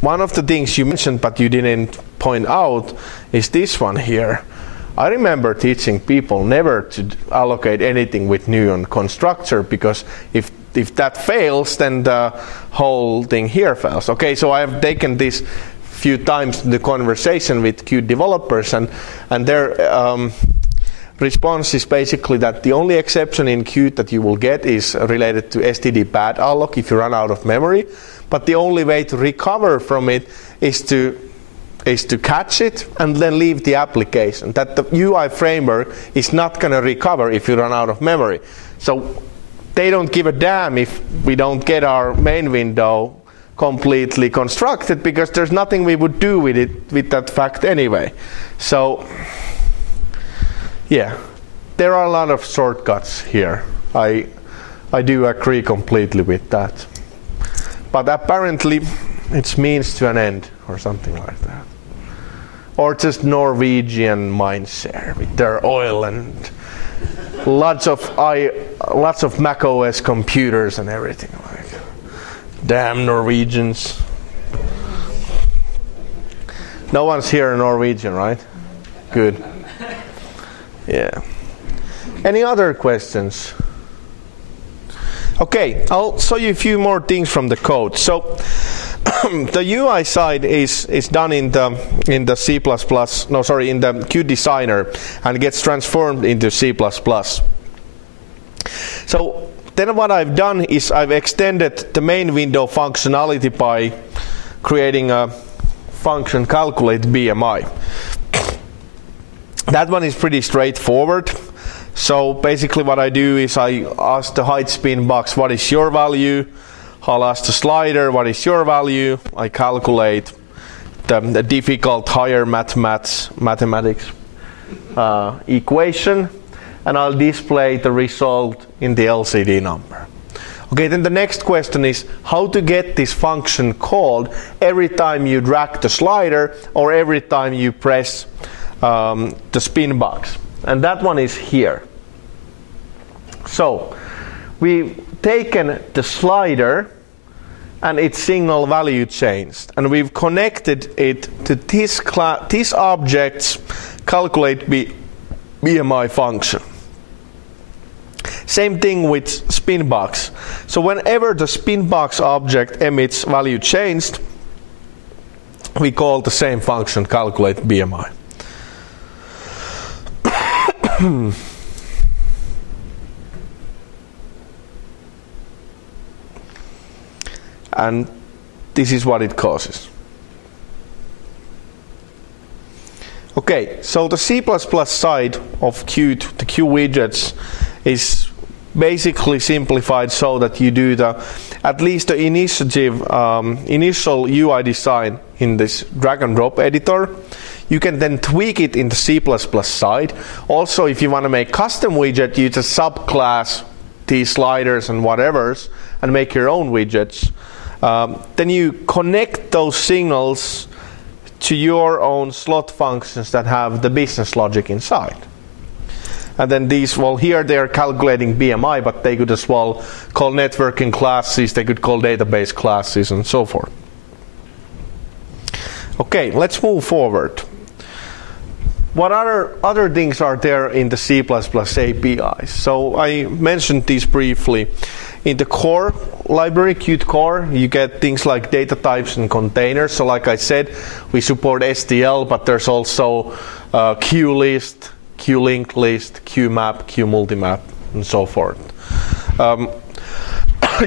one of the things you mentioned but you didn't point out is this one here. I remember teaching people never to allocate anything with new on constructor, because if that fails, then the whole thing here fails. Okay, so I have taken this few times in the conversation with Qt developers, and their response is basically that the only exception in Qt that you will get is related to std pad alloc if you run out of memory, but the only way to recover from it is to catch it and then leave the application. That the UI framework is not going to recover if you run out of memory. So they don't give a damn if we don't get our main window completely constructed because there's nothing we would do with it, with that fact anyway. So yeah, there are a lot of shortcuts here. I do agree completely with that. But apparently it's means to an end or something like that. Or just Norwegian mindshare with their oil and lots of Mac OS computers and everything. Like, damn Norwegians. No one's here in Norwegian, right? Good. Yeah. Any other questions? Okay, I'll show you a few more things from the code. So the UI side is done in the C++, no sorry, in the Qt Designer, and gets transformed into C++. So then what I've done is I've extended the main window functionality by creating a function calculate BMI. That one is pretty straightforward. So basically what I do is I ask the height spin box, what is your value? I'll ask the slider, what is your value? I calculate the difficult higher mathematics equation, and I'll display the result in the LCD number. Okay, then the next question is how to get this function called every time you drag the slider or every time you press the spin box. And that one is here. So we've taken the slider and its signal value changed, and we've connected it to this object's calculate BMI function. Same thing with spin box. So whenever the spin box object emits value changed, we call the same function calculate BMI. And this is what it causes. Okay, so the C++ side of Qt, the QWidgets, is basically simplified so that you do at least the initial UI design in this drag and drop editor. You can then tweak it in the C++ side. Also, if you want to make custom widget, you just subclass these sliders and whatevers and make your own widgets. Then you connect those signals to your own slot functions that have the business logic inside. And then these, well, here they are calculating BMI, but they could as well call networking classes, they could call database classes, and so forth. Okay, let's move forward. What other things are there in the C++ APIs? So I mentioned these briefly. In the core library, Qt core, you get things like data types and containers. So like I said, we support STL, but there's also QList, QLinked list, QMap, QMultimap, and so forth.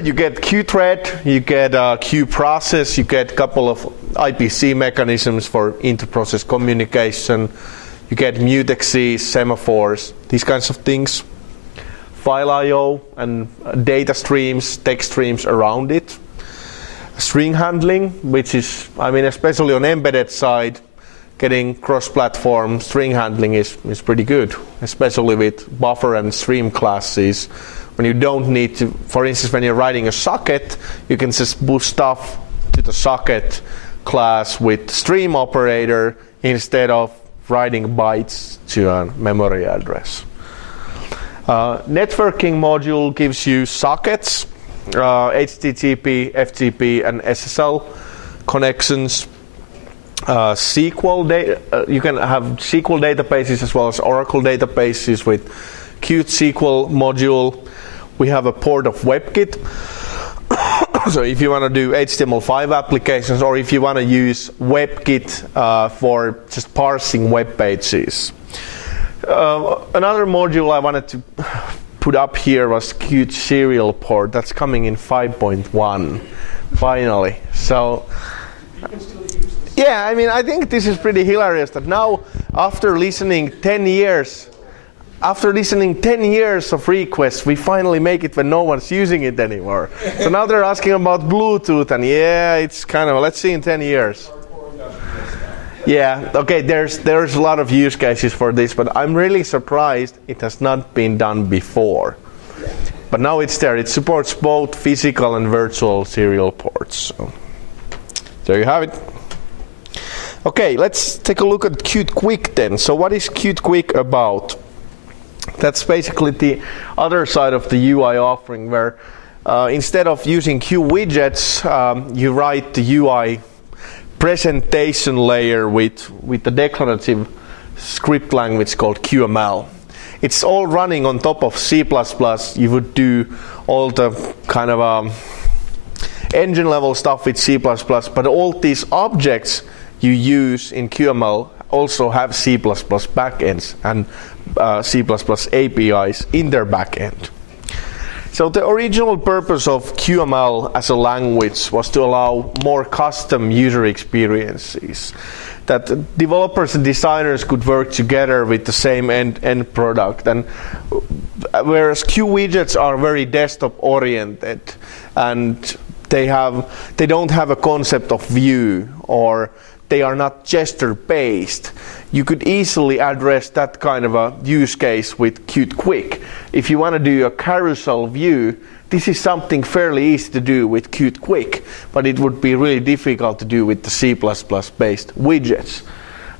You get QThread, you get QProcess, you get a couple of IPC mechanisms for inter-process communication, you get mutexes, semaphores, these kinds of things. File I/O and data streams, text streams around it. String handling, which is, I mean, especially on embedded side, getting cross-platform string handling is pretty good, especially with buffer and stream classes. When you don't need to, for instance, when you're writing a socket, you can just push stuff to the socket class with stream operator instead of writing bytes to a memory address. Networking module gives you sockets, HTTP, FTP, and SSL connections. SQL you can have SQL databases as well as Oracle databases with Qt SQL module. We have a port of WebKit. So if you want to do HTML5 applications, or if you want to use WebKit for just parsing web pages. Another module I wanted to put up here was Qt Serial Port. That's coming in 5.1 finally. So yeah, I mean, I think this is pretty hilarious that now, after listening 10 years after listening 10 years of requests, we finally make it when no one's using it anymore. So now they're asking about Bluetooth, and yeah, it's kind of, let's see in 10 years. Yeah, okay, there's a lot of use cases for this, but I'm really surprised it has not been done before. But now it's there. It supports both physical and virtual serial ports. So there you have it. Okay, let's take a look at Qt Quick then. So what is Qt Quick about? That's basically the other side of the UI offering, where instead of using Widgets, you write the UI presentation layer with the declarative script language called QML. It's all running on top of C++. You would do all the kind of engine level stuff with C++, but all these objects you use in QML also have C++ backends and C++ APIs in their backend. So the original purpose of QML as a language was to allow more custom user experiences, that developers and designers could work together with the same end product. And whereas QWidgets are very desktop oriented, and they don't have a concept of view, or they are not gesture based, you could easily address that kind of a use case with Qt Quick. If you want to do a carousel view, this is something fairly easy to do with Qt Quick, but it would be really difficult to do with the C++ based widgets.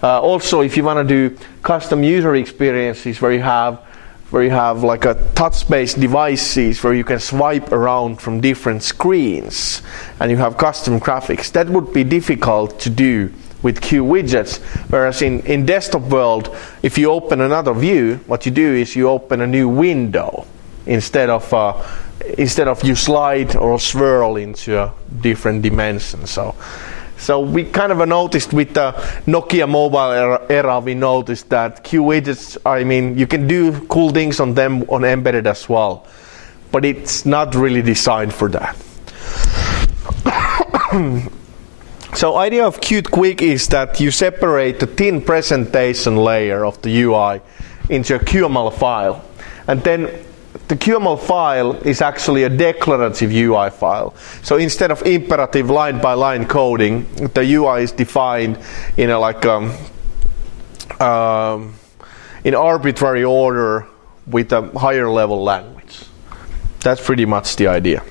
Also, if you want to do custom user experiences where you have like a touch-based devices where you can swipe around from different screens and you have custom graphics, that would be difficult to do with QWidgets. Whereas in desktop world, if you open another view, what you do is you open a new window instead of you slide or swirl into a different dimension. So we kind of noticed with the Nokia mobile era, we noticed that QWidgets, I mean, you can do cool things on them on embedded as well, but it's not really designed for that. So idea of Qt Quick is that you separate the thin presentation layer of the UI into a QML file, and then the QML file is actually a declarative UI file. So instead of imperative line-by-line coding, the UI is defined in in arbitrary order with a higher level language. That's pretty much the idea.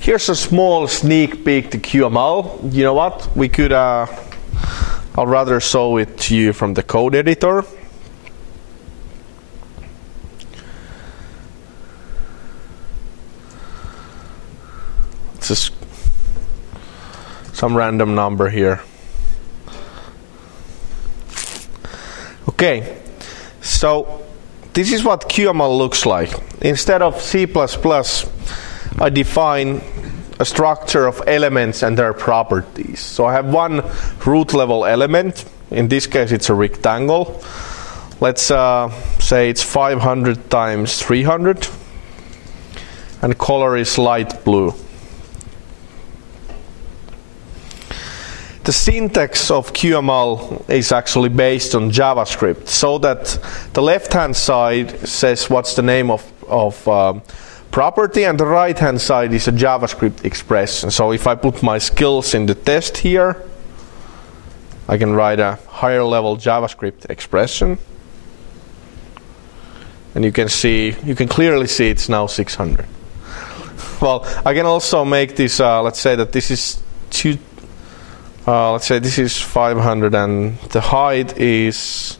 Here's a small sneak peek to QML. You know what? We could, I'll rather show it to you from the code editor. It's just some random number here. Okay, so this is what QML looks like. Instead of C++, I define a structure of elements and their properties. So I have one root level element. In this case, it's a rectangle. Let's say it's 500 times 300, and color is light blue. The syntax of QML is actually based on JavaScript, so that the left-hand side says what's the name of property, and the right-hand side is a JavaScript expression. So if I put my skills in the test here, I can write a higher level JavaScript expression, and you can clearly see it's now 600. Well, I can also make this. Let's say that this is let's say this is 500, and the height is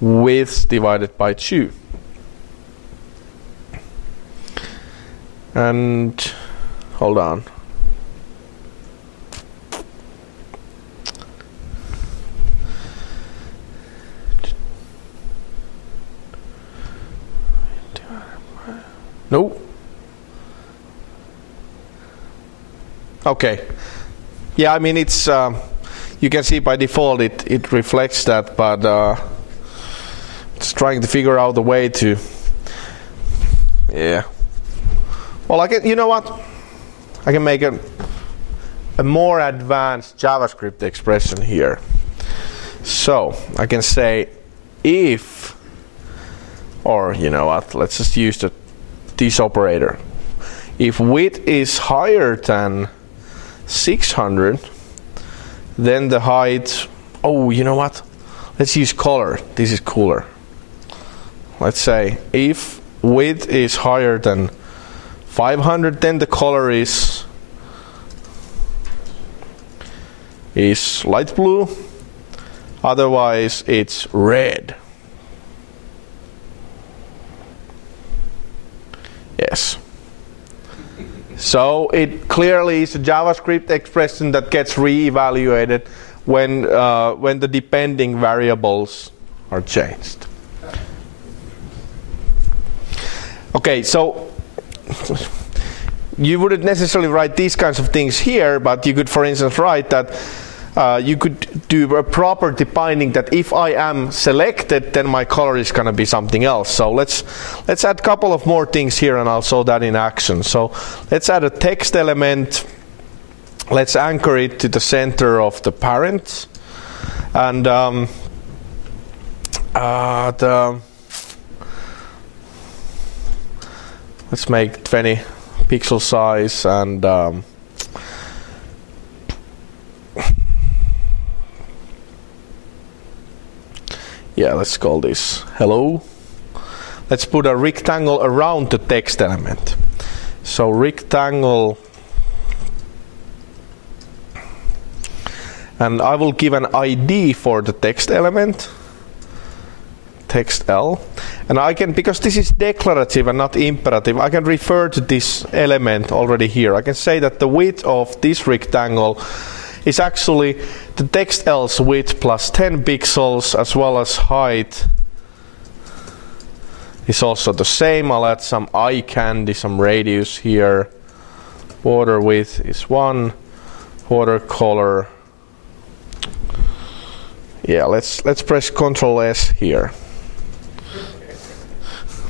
width divided by 2. And hold on. No. Okay. Yeah, I mean it's you can see by default it reflects that, but it's trying to figure out the way to. Yeah. Well, you know what? I can make a more advanced JavaScript expression here. So I can say if or you know what, let's just use this operator. If width is higher than 600, then the height, oh, you know what, let's use color. This is cooler. Let's say if width is higher than 500, then the color is light blue, otherwise it's red. Yes. So it clearly is a JavaScript expression that gets re-evaluated when the depending variables are changed. Okay, so you wouldn't necessarily write these kinds of things here, but you could, for instance, write that you could do a property binding that if I am selected, then my color is going to be something else. So let's add a couple of more things here, and I'll show that in action. So let's add a text element. Let's anchor it to the center of the parent, and let's make 20 pixel size, and yeah, let's call this hello. Let's put a rectangle around the text element. So rectangle, and I will give an ID for the text element, text L, and I can, because this is declarative and not imperative, I can refer to this element already here. I can say that the width of this rectangle is actually the text L's width plus 10 pixels, as well as height is also the same. I'll add some eye candy, some radius here. Border width is 1. Border color, yeah, let's press Ctrl S here.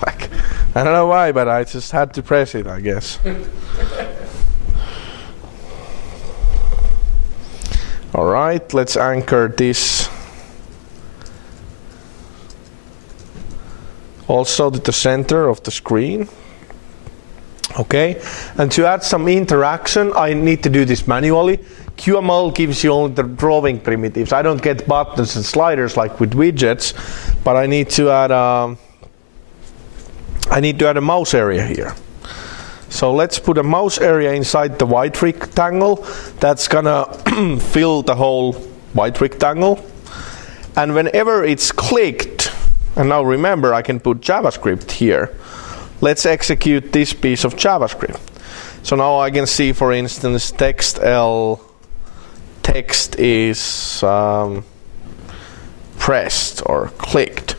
Like, I don't know why, but I just had to press it, I guess. All right, let's anchor this also to the center of the screen. Okay, and to add some interaction, I need to do this manually. QML gives you only the drawing primitives. I don't get buttons and sliders like with widgets, but I need to add a mouse area here. So let's put a mouse area inside the white rectangle. That's gonna fill the whole white rectangle. And whenever it's clicked, and now remember I can put JavaScript here. Let's execute this piece of JavaScript. So now I can see, for instance, text L, text is pressed or clicked.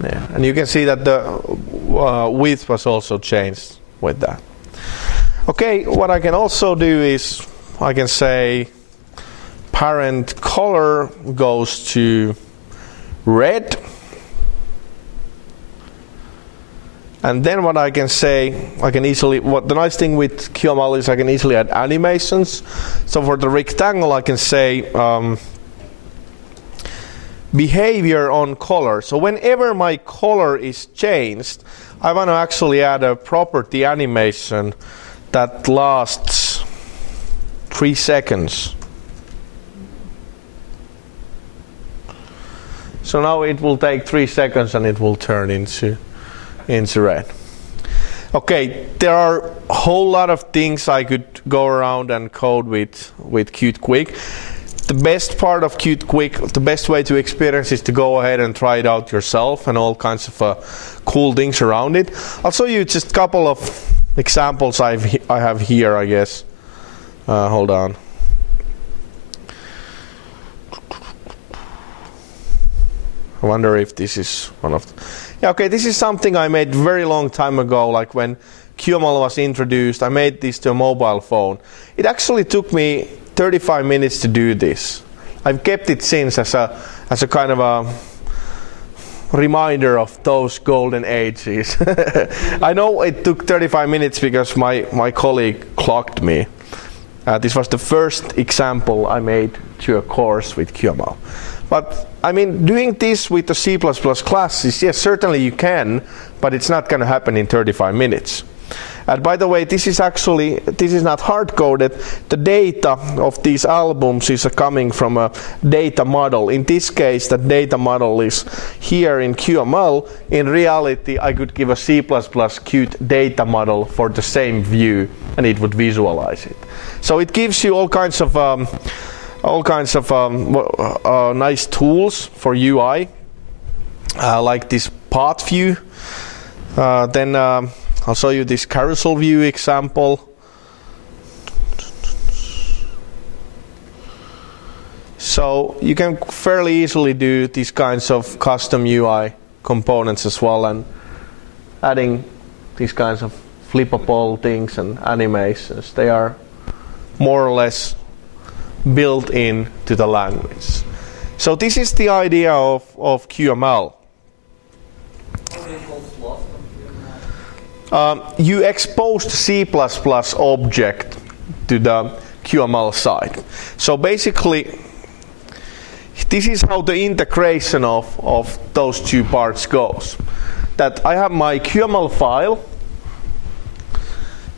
Yeah, and you can see that the width was also changed with that. Okay, what I can also do is I can say parent color goes to red. And then what I can say, I can easily, the nice thing with QML is I can easily add animations. So for the rectangle I can say behavior on color. So whenever my color is changed, I want to actually add a property animation that lasts 3 seconds. So now it will take 3 seconds and it will turn into red. Okay, there are a whole lot of things I could go around and code with Qt Quick. The best part of Qt Quick, the best way to experience is to go ahead and try it out yourself, and all kinds of cool things around it. I'll show you just a couple of examples I have here, I guess. Hold on. I wonder if this is one of the... Yeah, okay, this is something I made very long time ago, like when QML was introduced. I made this to a mobile phone. It actually took me 35 minutes to do this. I've kept it since as a kind of a reminder of those golden ages. I know it took 35 minutes because my colleague clocked me. This was the first example I made to a course with QML. But I mean, doing this with the C++ classes, yes, certainly you can, but it's not going to happen in 35 minutes. And by the way, this is not hard-coded. The data of these albums is coming from a data model. In this case, the data model is here in QML. In reality, I could give a C++ Qt data model for the same view, and it would visualize it. So it gives you all kinds of nice tools for UI, like this path view. Then I'll show you this carousel view example. So you can fairly easily do these kinds of custom UI components as well, and adding these kinds of flippable things and animations. They are more or less built in to the language. So this is the idea of QML. You exposed C++ object to the QML side. So basically, this is how the integration of those two parts goes. That I have my QML file,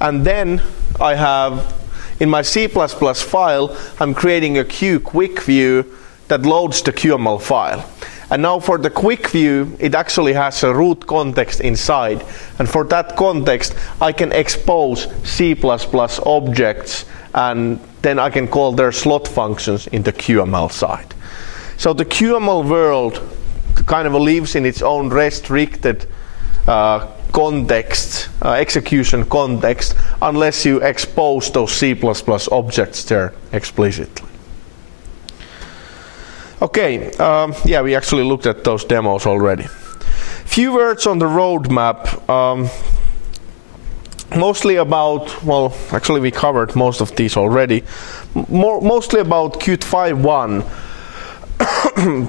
and then I have, in my C++ file, I'm creating a quick view that loads the QML file. And now for the quick view, it actually has a root context inside. And for that context, I can expose C++ objects, and then I can call their slot functions in the QML side. So the QML world kind of lives in its own restricted context, execution context, unless you expose those C++ objects there explicitly. Okay, yeah, we actually looked at those demos already. Few words on the roadmap. Mostly about, well, actually we covered most of these already. Mostly about Qt 5.1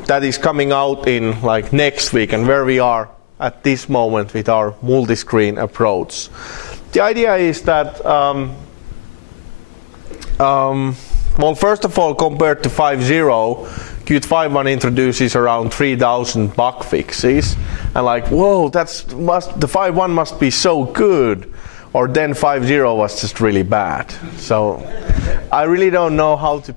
that is coming out in like next week, and where we are at this moment with our multi-screen approach. The idea is that, well, first of all, compared to 5.0, Qt 5.1 introduces around 3,000 bug fixes, and like, whoa, the 5.1 must be so good, or then 5.0 was just really bad. So I really don't know how to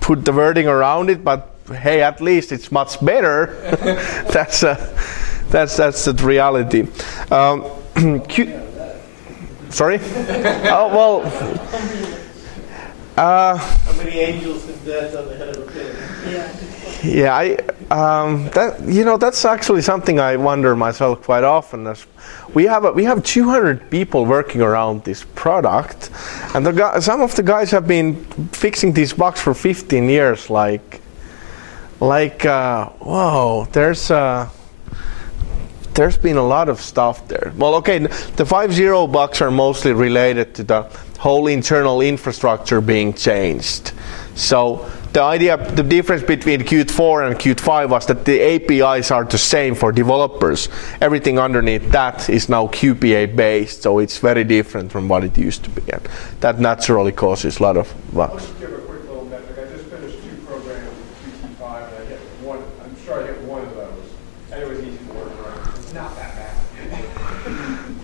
put the wording around it, but hey, at least it's much better. That's the reality. Sorry? Oh well. How many angels and deaths on the head of a pin? Yeah, that's actually something I wonder myself quite often. We have 200 people working around this product, and some of the guys have been fixing these bugs for 15 years. Whoa, there's been a lot of stuff there. Well, okay, the 5.0 bugs are mostly related to the whole internal infrastructure being changed. So the difference between Qt 4 and Qt 5 was that the APIs are the same for developers. Everything underneath that is now QPA based, so it's very different from what it used to be. And that naturally causes a lot of bugs. I'll just give a quick little metric. I just finished 2 programs with Qt 5, and I hit one. I'm sure I hit one of those, and it was easy to work on. It's not that bad.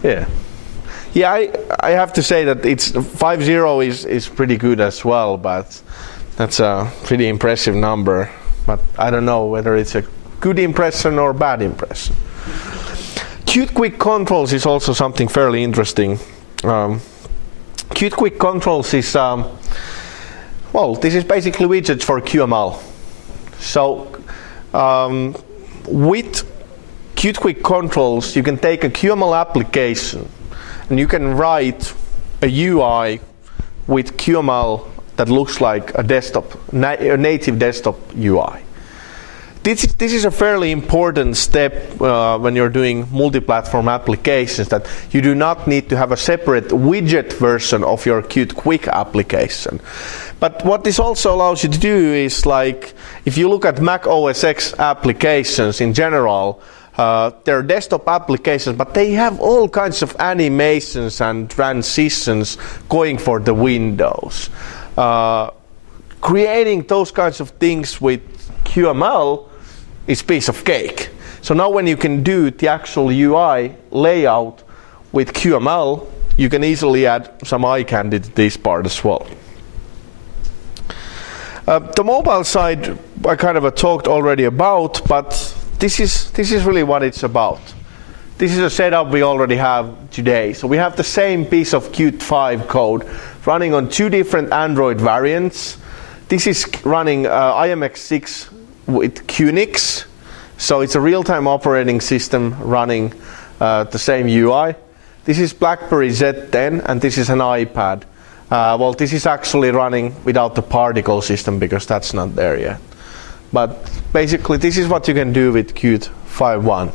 Yeah. Yeah, I have to say that 5.0 is pretty good as well, but that's a pretty impressive number. But I don't know whether it's a good impression or bad impression. Qt Quick Controls is also something fairly interesting. Qt Quick Controls is, well, this is basically widgets for QML. So with Qt Quick Controls, you can take a QML application and you can write a UI with QML that looks like a native desktop UI. This is a fairly important step when you're doing multi-platform applications, that you do not need to have a separate widget version of your Qt Quick application. But what this also allows you to do is, like, if you look at Mac OS X applications in general, they're desktop applications, but they have all kinds of animations and transitions going for the windows. Creating those kinds of things with QML is piece of cake. So now when you can do the actual UI layout with QML, you can easily add some eye candy to this part as well. The mobile side I kind of talked already about, but this is really what it's about. This is a setup we already have today. So we have the same piece of Qt 5 code running on 2 different Android variants. This is running IMX6 with QNX, so it's a real-time operating system running the same UI. This is BlackBerry Z10, and this is an iPad. Well, this is actually running without the particle system because that's not there yet. But basically, this is what you can do with Qt 5.1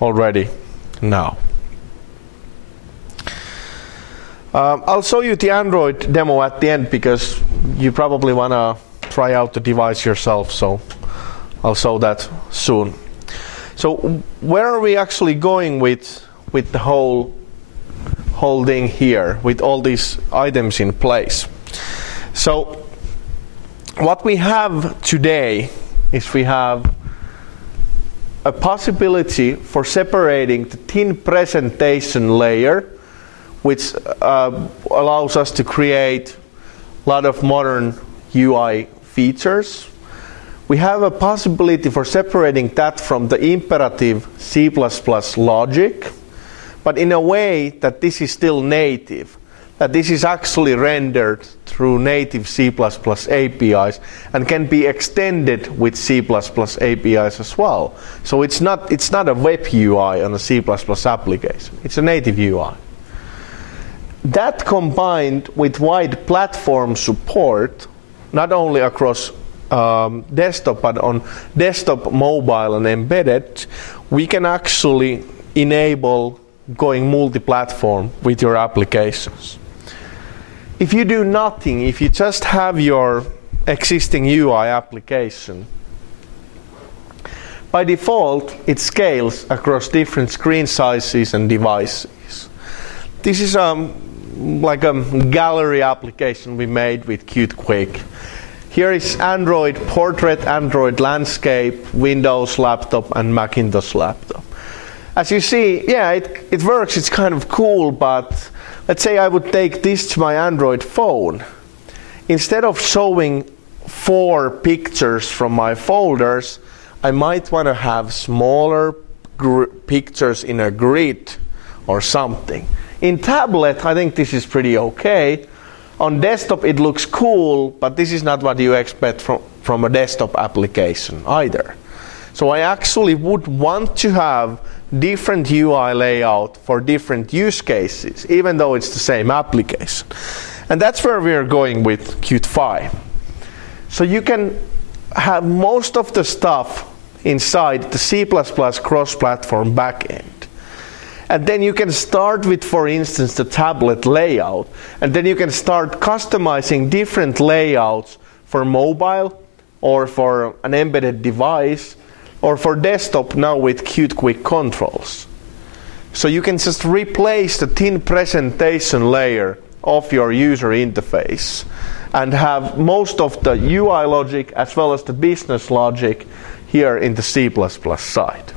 already now. I'll show you the Android demo at the end because you probably want to try out the device yourself, so I'll show that soon. So where are we actually going with the whole thing here, with all these items in place? So what we have today is we have a possibility for separating the thin presentation layer, which allows us to create a lot of modern UI features. We have a possibility for separating that from the imperative C++ logic, but in a way that this is still native, that this is actually rendered through native C++ APIs and can be extended with C++ APIs as well. So it's not a web UI on a C++ application, it's a native UI. That combined with wide platform support, not only across desktop, but on desktop, mobile, and embedded, we can actually enable going multi-platform with your applications. If you do nothing, if you just have your existing UI application, by default, it scales across different screen sizes and devices. This is like a gallery application we made with Qt Quick. Here is Android Portrait, Android Landscape, Windows Laptop, and Macintosh Laptop. As you see, yeah, it works, it's kind of cool, but let's say I would take this to my Android phone. Instead of showing 4 pictures from my folders, I might want to have smaller pictures in a grid or something. In tablet, I think this is pretty okay. On desktop, it looks cool, but this is not what you expect from a desktop application either. So I actually would want to have different UI layout for different use cases, even though it's the same application. And that's where we're going with Qt 5. So you can have most of the stuff inside the C++ cross-platform backend. And then you can start with, for instance, the tablet layout. And then you can start customizing different layouts for mobile or for an embedded device or for desktop now with Qt Quick controls. So you can just replace the thin presentation layer of your user interface and have most of the UI logic as well as the business logic here in the C++ side.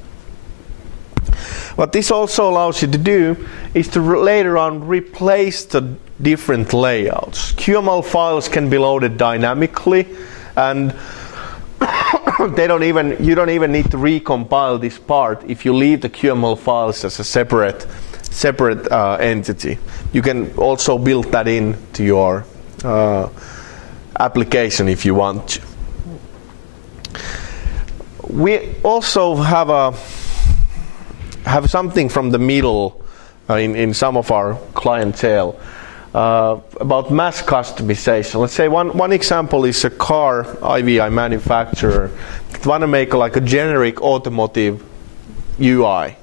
What this also allows you to do is to later on replace the different layouts. QML files can be loaded dynamically, and you don't even need to recompile this part if you leave the QML files as a separate entity. You can also build that into your application if you want to. We also have something from the middle in some of our clientele about mass customization. Let's say one example is a car IVI manufacturer that want to make like a generic automotive UI,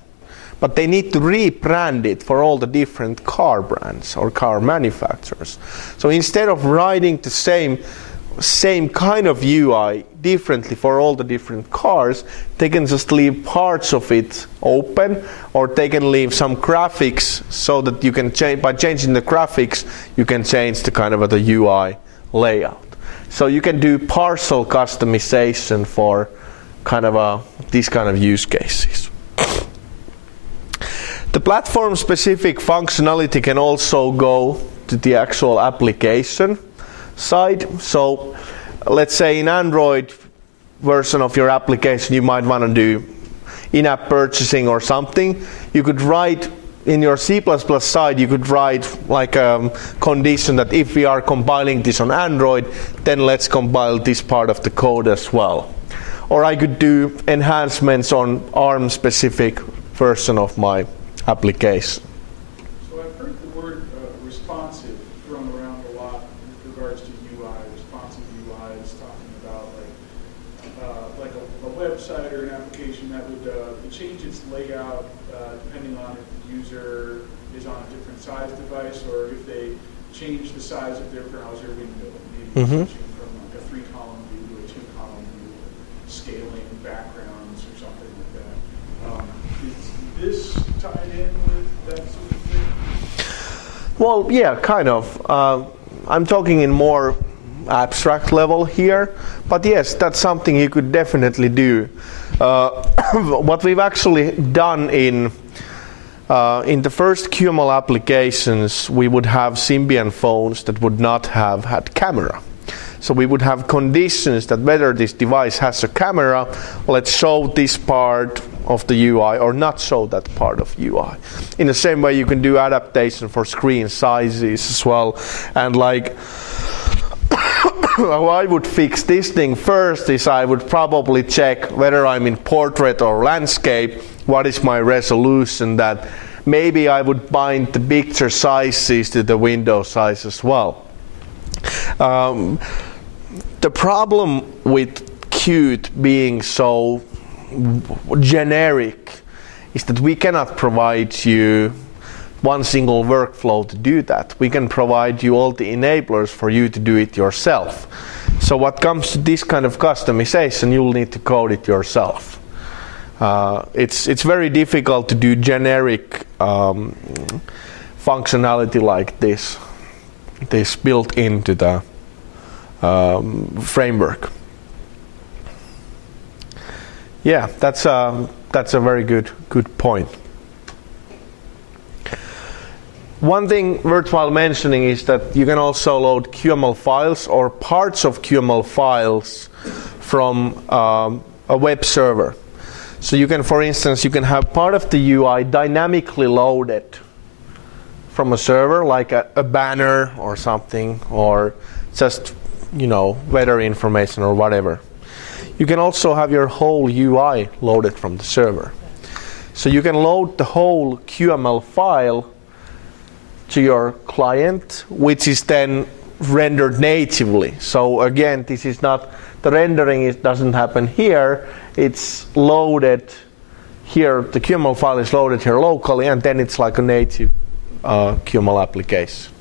but they need to rebrand it for all the different car brands or car manufacturers. So instead of writing the same kind of UI differently for all the different cars, they can just leave parts of it open, or they can leave some graphics so that you can change, by changing the graphics, you can change the kind of the UI layout. So you can do partial customization for kind of these kind of use cases. The platform-specific functionality can also go to the actual application side. So let's say in Android version of your application, you might want to do in-app purchasing or something. You could write in your C++ side, you could write like a condition that if we are compiling this on Android, then let's compile this part of the code as well. Or I could do enhancements on ARM-specific version of my application. So I've heard the word responsive thrown around a lot with regards to UI. Responsive UI is talking about like a website or an application that would change its layout depending on if the user is on a different size device or if they change the size of their browser window. Maybe switching from like a 3-column view to a 2-column view, scaling backgrounds or something like that. Is this tied in with that sort of thing? Well, yeah, kind of. I'm talking in more abstract level here, but yes, that's something you could definitely do. What we've actually done in the first QML applications, we would have Symbian phones that would not have had camera. So we would have conditions that whether this device has a camera, let's show this part of the UI or not show that part of UI. In the same way, you can do adaptation for screen sizes as well. And like, how I would fix this thing first is I would probably check whether I'm in portrait or landscape, what is my resolution, that maybe I would bind the picture sizes to the window size as well. The problem with Qt being so generic is that we cannot provide you one single workflow to do that. We can provide you all the enablers for you to do it yourself. So what comes to this kind of customization, you'll need to code it yourself. It's very difficult to do generic functionality like this built into the framework. Yeah, that's a very good point. One thing worthwhile mentioning is that you can also load QML files or parts of QML files from a web server. So you can, for instance, you can have part of the UI dynamically loaded from a server, like a banner or something, or just, weather information or whatever. You can also have your whole UI loaded from the server. So you can load the whole QML file to your client, which is then rendered natively. So again, this is not, the rendering doesn't happen here, it's loaded here, the QML file is loaded here locally, and then it's like a native QML application.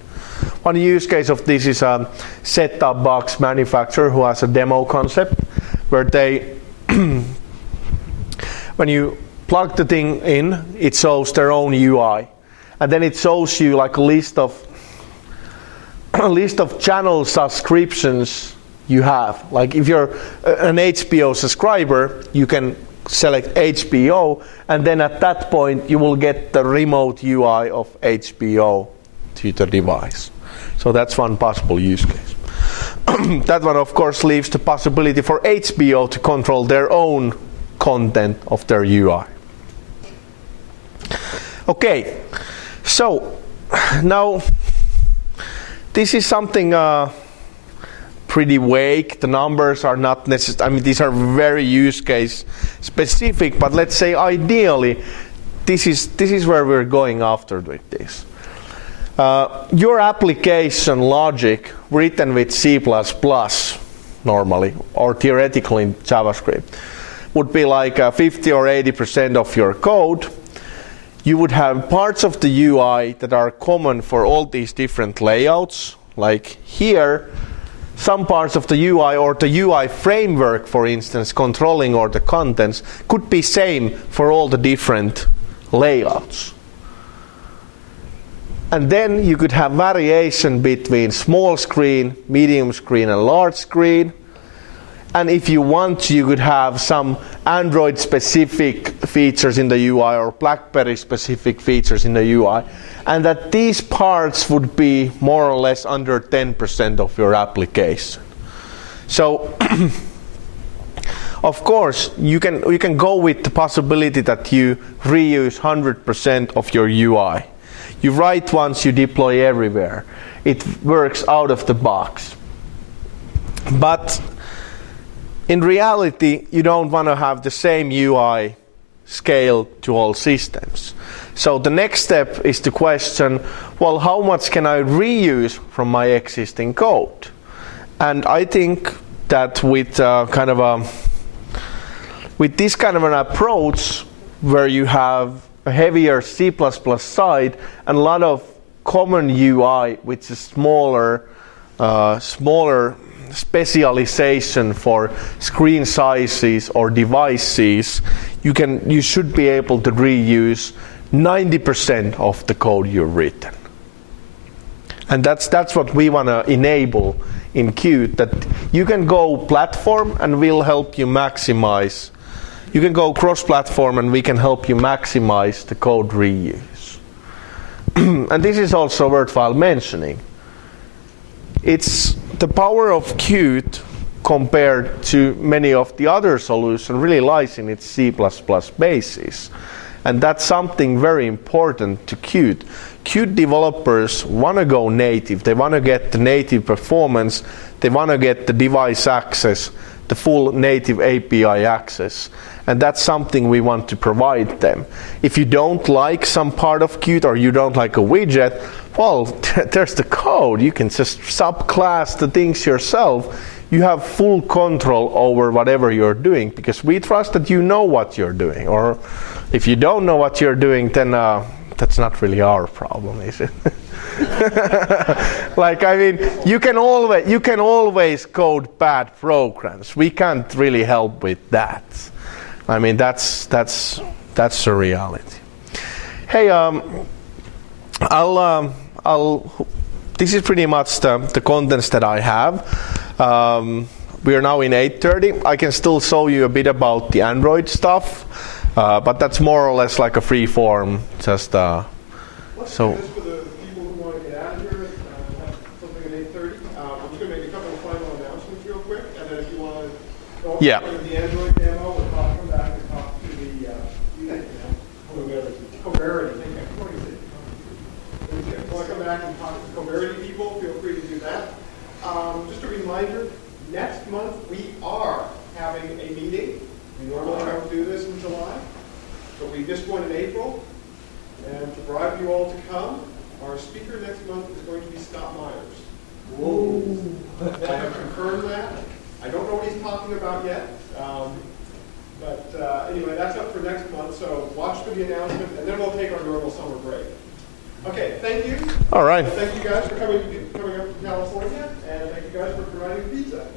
One use case of this is a set-top box manufacturer who has a demo concept where they, when you plug the thing in, it shows their own UI. And then it shows you like a list of channel subscriptions you have. Like if you're an HBO subscriber, you can select HBO, and then at that point you will get the remote UI of HBO to the device. So that's one possible use case. That one, of course, leaves the possibility for HBO to control their own content of their UI. Okay. So now this is something pretty vague. The numbers are not necessary. I mean, these are very use case specific. But let's say ideally, this is where we're going after with this. Your application logic written with C++ normally, or theoretically in JavaScript, would be like 50 or 80% of your code. You would have parts of the UI that are common for all these different layouts. Like here, some parts of the UI or the UI framework, for instance, controlling all the contents, could be same for all the different layouts. And then you could have variation between small screen, medium screen, and large screen. And if you want, you could have some Android-specific features in the UI or BlackBerry-specific features in the UI. And that these parts would be more or less under 10% of your application. So, of course, you can go with the possibility that you reuse 100% of your UI. You write once, you deploy everywhere. It works out of the box. But in reality, you don't want to have the same UI scale to all systems. So the next step is to question, well, how much can I reuse from my existing code? And I think that with this kind of an approach, where you have a heavier C++ side and a lot of common UI, which is smaller specialization for screen sizes or devices, you should be able to reuse 90% of the code you've written. And that's what we want to enable in Qt, that you can go platform and we'll help you maximize. You can go cross-platform and we can help you maximize the code reuse. And this is also worthwhile mentioning. It's the power of Qt compared to many of the other solutions really lies in its C++ basis. And that's something very important to Qt. Qt developers want to go native. They want to get the native performance. They want to get the device access, the full native API access. And that's something we want to provide them. If you don't like some part of Qt or you don't like a widget, well, there's the code. You can just subclass the things yourself. You have full control over whatever you're doing because we trust that you know what you're doing. Or if you don't know what you're doing, then that's not really our problem, is it? Like, I mean, you can always code bad programs. We can't really help with that. I mean, that's the reality. Hey, this is pretty much the contents that I have. We are now in 8:30. I can still show you a bit about the Android stuff, but that's more or less like a free form. Just Let's so. do this for the people who want to get out of here and have something at 8:30. I'm just going to make a couple of final announcements real quick, and then if you want to go over to the Android demo, we'll come back and talk to the Coverity. If you want to come back and talk to the Coverity people, feel free to do that. Just a reminder, next month we are having a meeting. We normally don't do this in July, but we missed one in April. And to bribe you all to come, our speaker next month is going to be Scott Myers. Whoa. I have confirmed that. I don't know what he's talking about yet. But anyway, that's up for next month. So watch for the announcement, and then we'll take our normal summer break. Okay, thank you. All right. And thank you guys for coming up to California, and thank you guys for providing pizza.